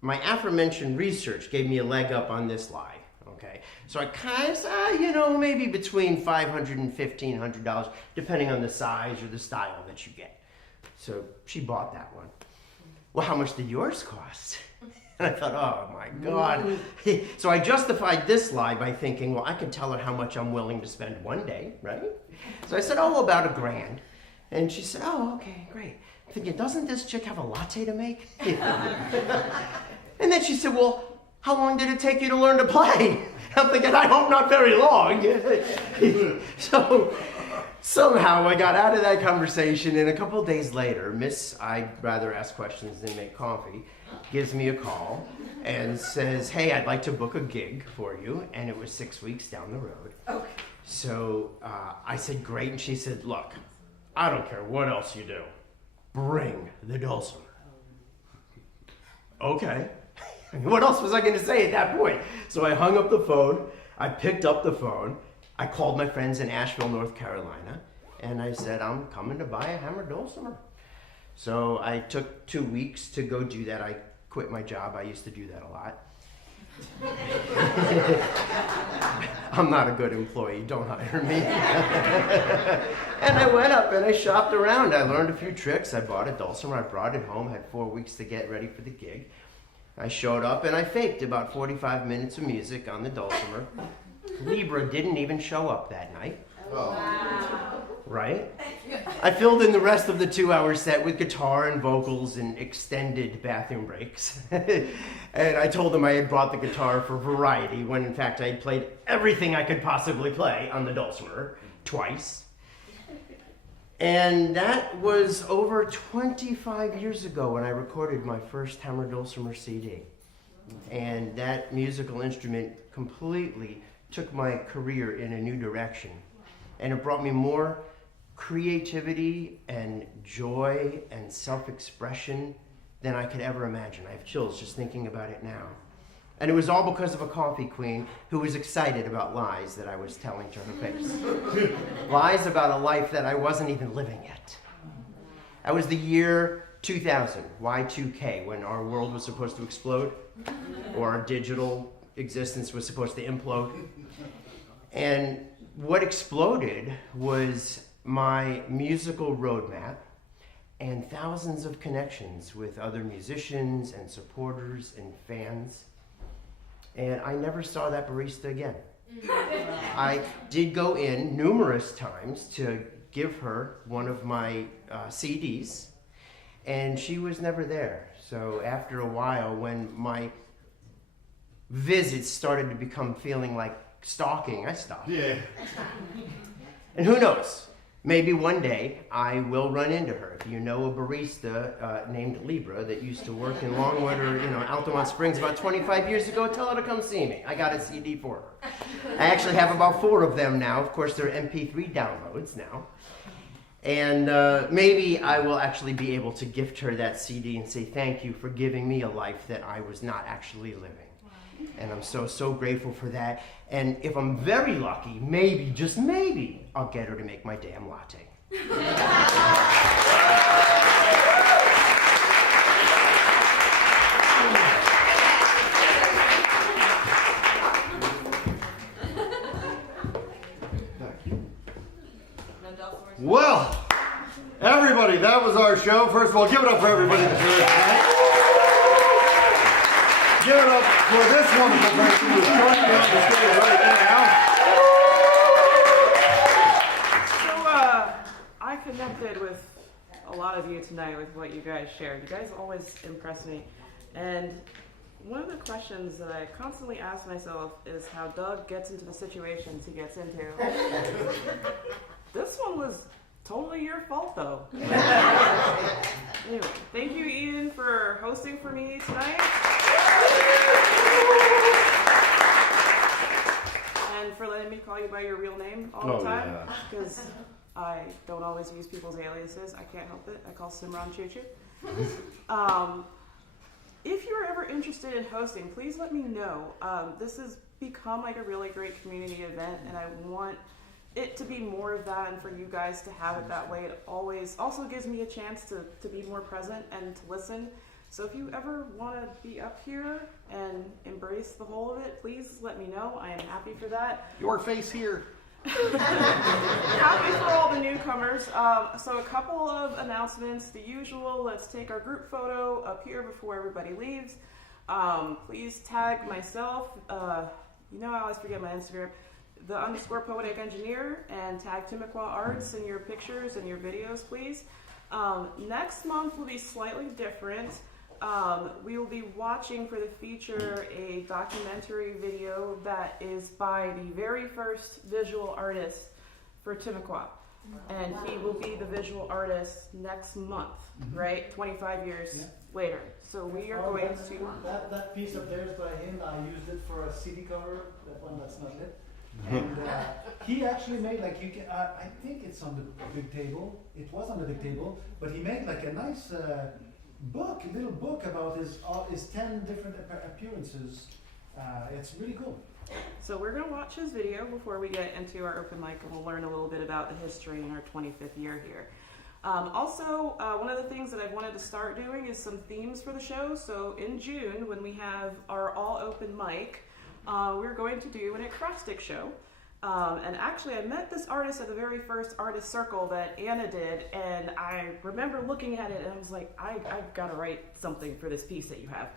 my aforementioned research gave me a leg up on this lie, okay? So I kind of said, maybe between $500 and $1,500, depending on the size or the style that you get. So she bought that one. "Well, how much did yours cost?" And I thought, oh my God. So I justified this lie by thinking, well, I can tell her how much I'm willing to spend one day, right? So I said, "Oh, about $1,000. And she said, "Oh, okay, great." I'm thinking, doesn't this chick have a latte to make? And then she said, "Well, how long did it take you to learn to play?" I'm thinking, I hope not very long. So somehow I got out of that conversation, and a couple of days later, Miss I'd rather ask questions than make coffee gives me a call and says, "Hey, I'd like to book a gig for you," and it was 6 weeks down the road. Okay. So I said, "Great," and she said, "Look, I don't care what else you do. Bring the dulcimer." Okay. What else was I going to say at that point? So I hung up the phone, I picked up the phone, I called my friends in Asheville, North Carolina, and I said, "I'm coming to buy a hammer dulcimer." So I took 2 weeks to go do that. I quit my job. I used to do that a lot. I'm not a good employee, don't hire me. And I went up and I shopped around. I learned a few tricks. I bought a dulcimer, I brought it home, had 4 weeks to get ready for the gig. I showed up and I faked about 45 minutes of music on the dulcimer. Libra didn't even show up that night. Wow. Right? I filled in the rest of the 2-hour set with guitar and vocals and extended bathroom breaks. And I told them I had brought the guitar for variety, when in fact I had played everything I could possibly play on the dulcimer twice. And that was over 25 years ago when I recorded my first hammer dulcimer CD. And that musical instrument completely took my career in a new direction. And it brought me more creativity and joy and self-expression than I could ever imagine. I have chills just thinking about it now. And it was all because of a coffee queen who was excited about lies that I was telling to her face. Lies about a life that I wasn't even living yet. That was the year 2000, Y2K, when our world was supposed to explode, or our digital existence was supposed to implode. And what exploded was my musical roadmap and thousands of connections with other musicians and supporters and fans. And I never saw that barista again. I did go in numerous times to give her one of my CDs, and she was never there. So after a while, when my visits started to become feeling like stalking, I stopped. Yeah. And who knows? Maybe one day I will run into her. If you know a barista named Libra that used to work in Longwood or Altamont Springs about 25 years ago, tell her to come see me. I got a CD for her. I actually have about 4 of them now. Of course, they're MP3 downloads now. And maybe I will actually be able to gift her that CD and say thank you for giving me a life that I was not actually living. And I'm so grateful for that. And if I'm very lucky, maybe, just maybe, I'll get her to make my damn latte. Well, everybody, that was our show. First of all, give it up for everybody that's here tonight. Give it up for this wonderful person who's joining me on the stage right now. I connected with a lot of you tonight with what you guys shared. You guys always impress me. And one of the questions that I constantly ask myself is how Doug gets into the situations he gets into. This one was totally your fault, though. Anyway, thank you, Ian, for hosting for me tonight. And for letting me call you by your real name all the time. Because I don't always use people's aliases. I can't help it. I call Simran Choo-Choo. If you're ever interested in hosting, please let me know. This has become like a really great community event, and I want it to be more of that and for you guys to have it that way. It always also gives me a chance to be more present and to listen. So if you ever want to be up here and embrace the whole of it, please let me know. I am happy for that. Your face here. Happy for all the newcomers. So a couple of announcements. The usual, let's take our group photo up here before everybody leaves. Please tag myself. I always forget my Instagram. The _poetic engineer, and tag Timucua Arts in your pictures and your videos, please. Next month will be slightly different. We will be watching for the feature a documentary video that is by the very first visual artist for Timucua. And he will be the visual artist next month, right? 25 years later. So we are going to... That piece up there is by him. I used it for a CD cover, that one that's not lit. And he actually made I think it's on the big table. It was on the big table, but he made like a nice little book about his 10 different appearances. It's really cool. So we're going to watch his video before we get into our open mic, and we'll learn a little bit about the history in our 25th year here. Also, one of the things that I've wanted to start doing is some themes for the show. So in June, when we have our all open mic, we're going to do an acrostic show. And actually, I met this artist at the very first artist circle that Anna did, and I remember looking at it and I was like, I've got to write something for this piece that you have.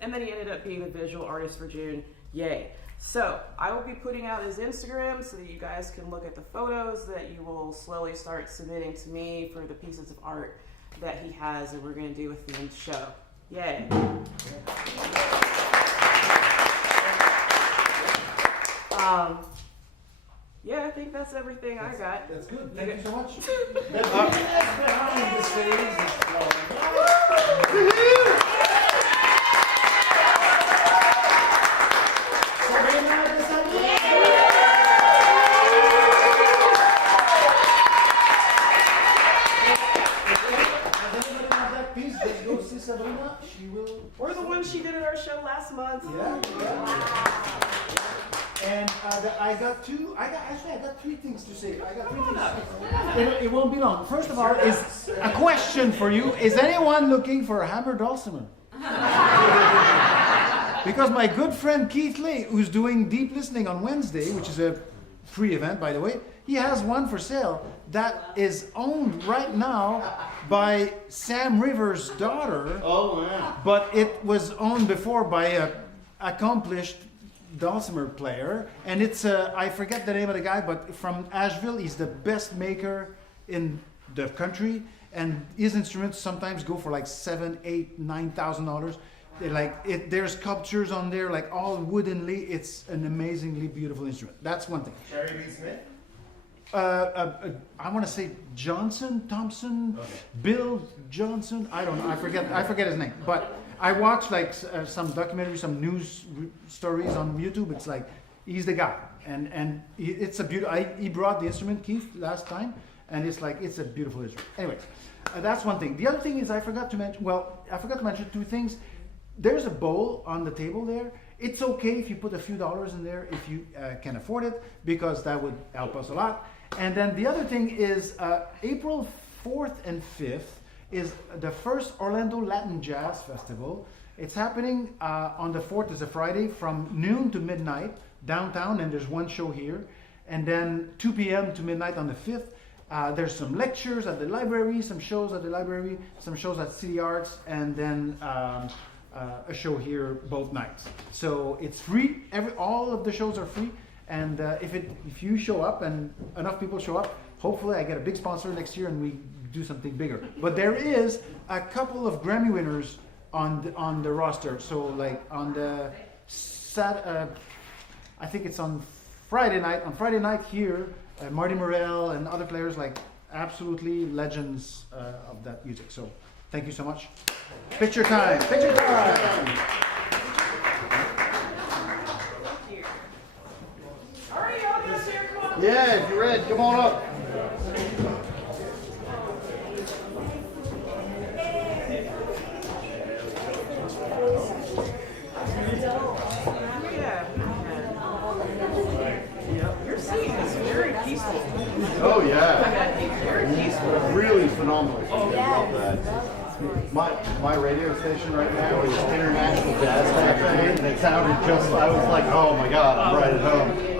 And then he ended up being the visual artist for June. Yay. So I will be putting out his Instagram so that you guys can look at the photos that you will slowly start submitting to me for the pieces of art that he has, and we're going to do a themed show. Yay. I think that's everything I got. That's good. Thank you so much. We're the ones she did at our show last month. Yeah. And I got three things to say. I got three things to say. It won't be long. First of all, is a question for you. Is anyone looking for a hammer dulcimer? Because my good friend Keith Lee, who's doing Deep Listening on Wednesday, which is a free event, by the way, he has one for sale that is owned right now by Sam Rivers' daughter. Oh, yeah. But it was owned before by a accomplished dulcimer player, and it's I forget the name of the guy, but from Asheville. He's the best maker in the country, and his instruments sometimes go for like $7,000, $8,000, $9,000. There's sculptures on there, like all woodenly. It's an amazingly beautiful instrument. That's one thing. Jerry B. Smith? I want to say Thompson, okay. Bill Johnson. I don't know. I forget his name. But I watched some documentaries, some news stories on YouTube. It's like he's the guy, and it's a beautiful. He brought the instrument, Keith, last time, and it's a beautiful instrument. Anyway, that's one thing. The other thing is I forgot to mention two things. There's a bowl on the table there. It's okay if you put a few dollars in there if you can afford it, because that would help us a lot. And then the other thing is April 4th and 5th is the first Orlando Latin Jazz Festival. It's happening on the 4th, is a Friday, from noon to midnight downtown, and there's one show here. And then 2 p.m. to midnight on the 5th. There's some lectures at the library, some shows at the library, some shows at City Arts, and then a show here both nights. So it's free. All of the shows are free. And if you show up and enough people show up, hopefully I get a big sponsor next year and we do something bigger. But there is a couple of Grammy winners on the roster. So like on the I think it's on Friday night. On Friday night here, Marty Morell and other players, like absolutely legends of that music. So thank you so much. Picture time. Picture time. All right, audience here, come on. Yeah, if you're ready, come on up. Your scene is very peaceful. Oh yeah. Very peaceful. Really phenomenal. Love that. My radio station right now is International Jazz Cafe, and it sounded just. I was like, oh my god, I'm right at home.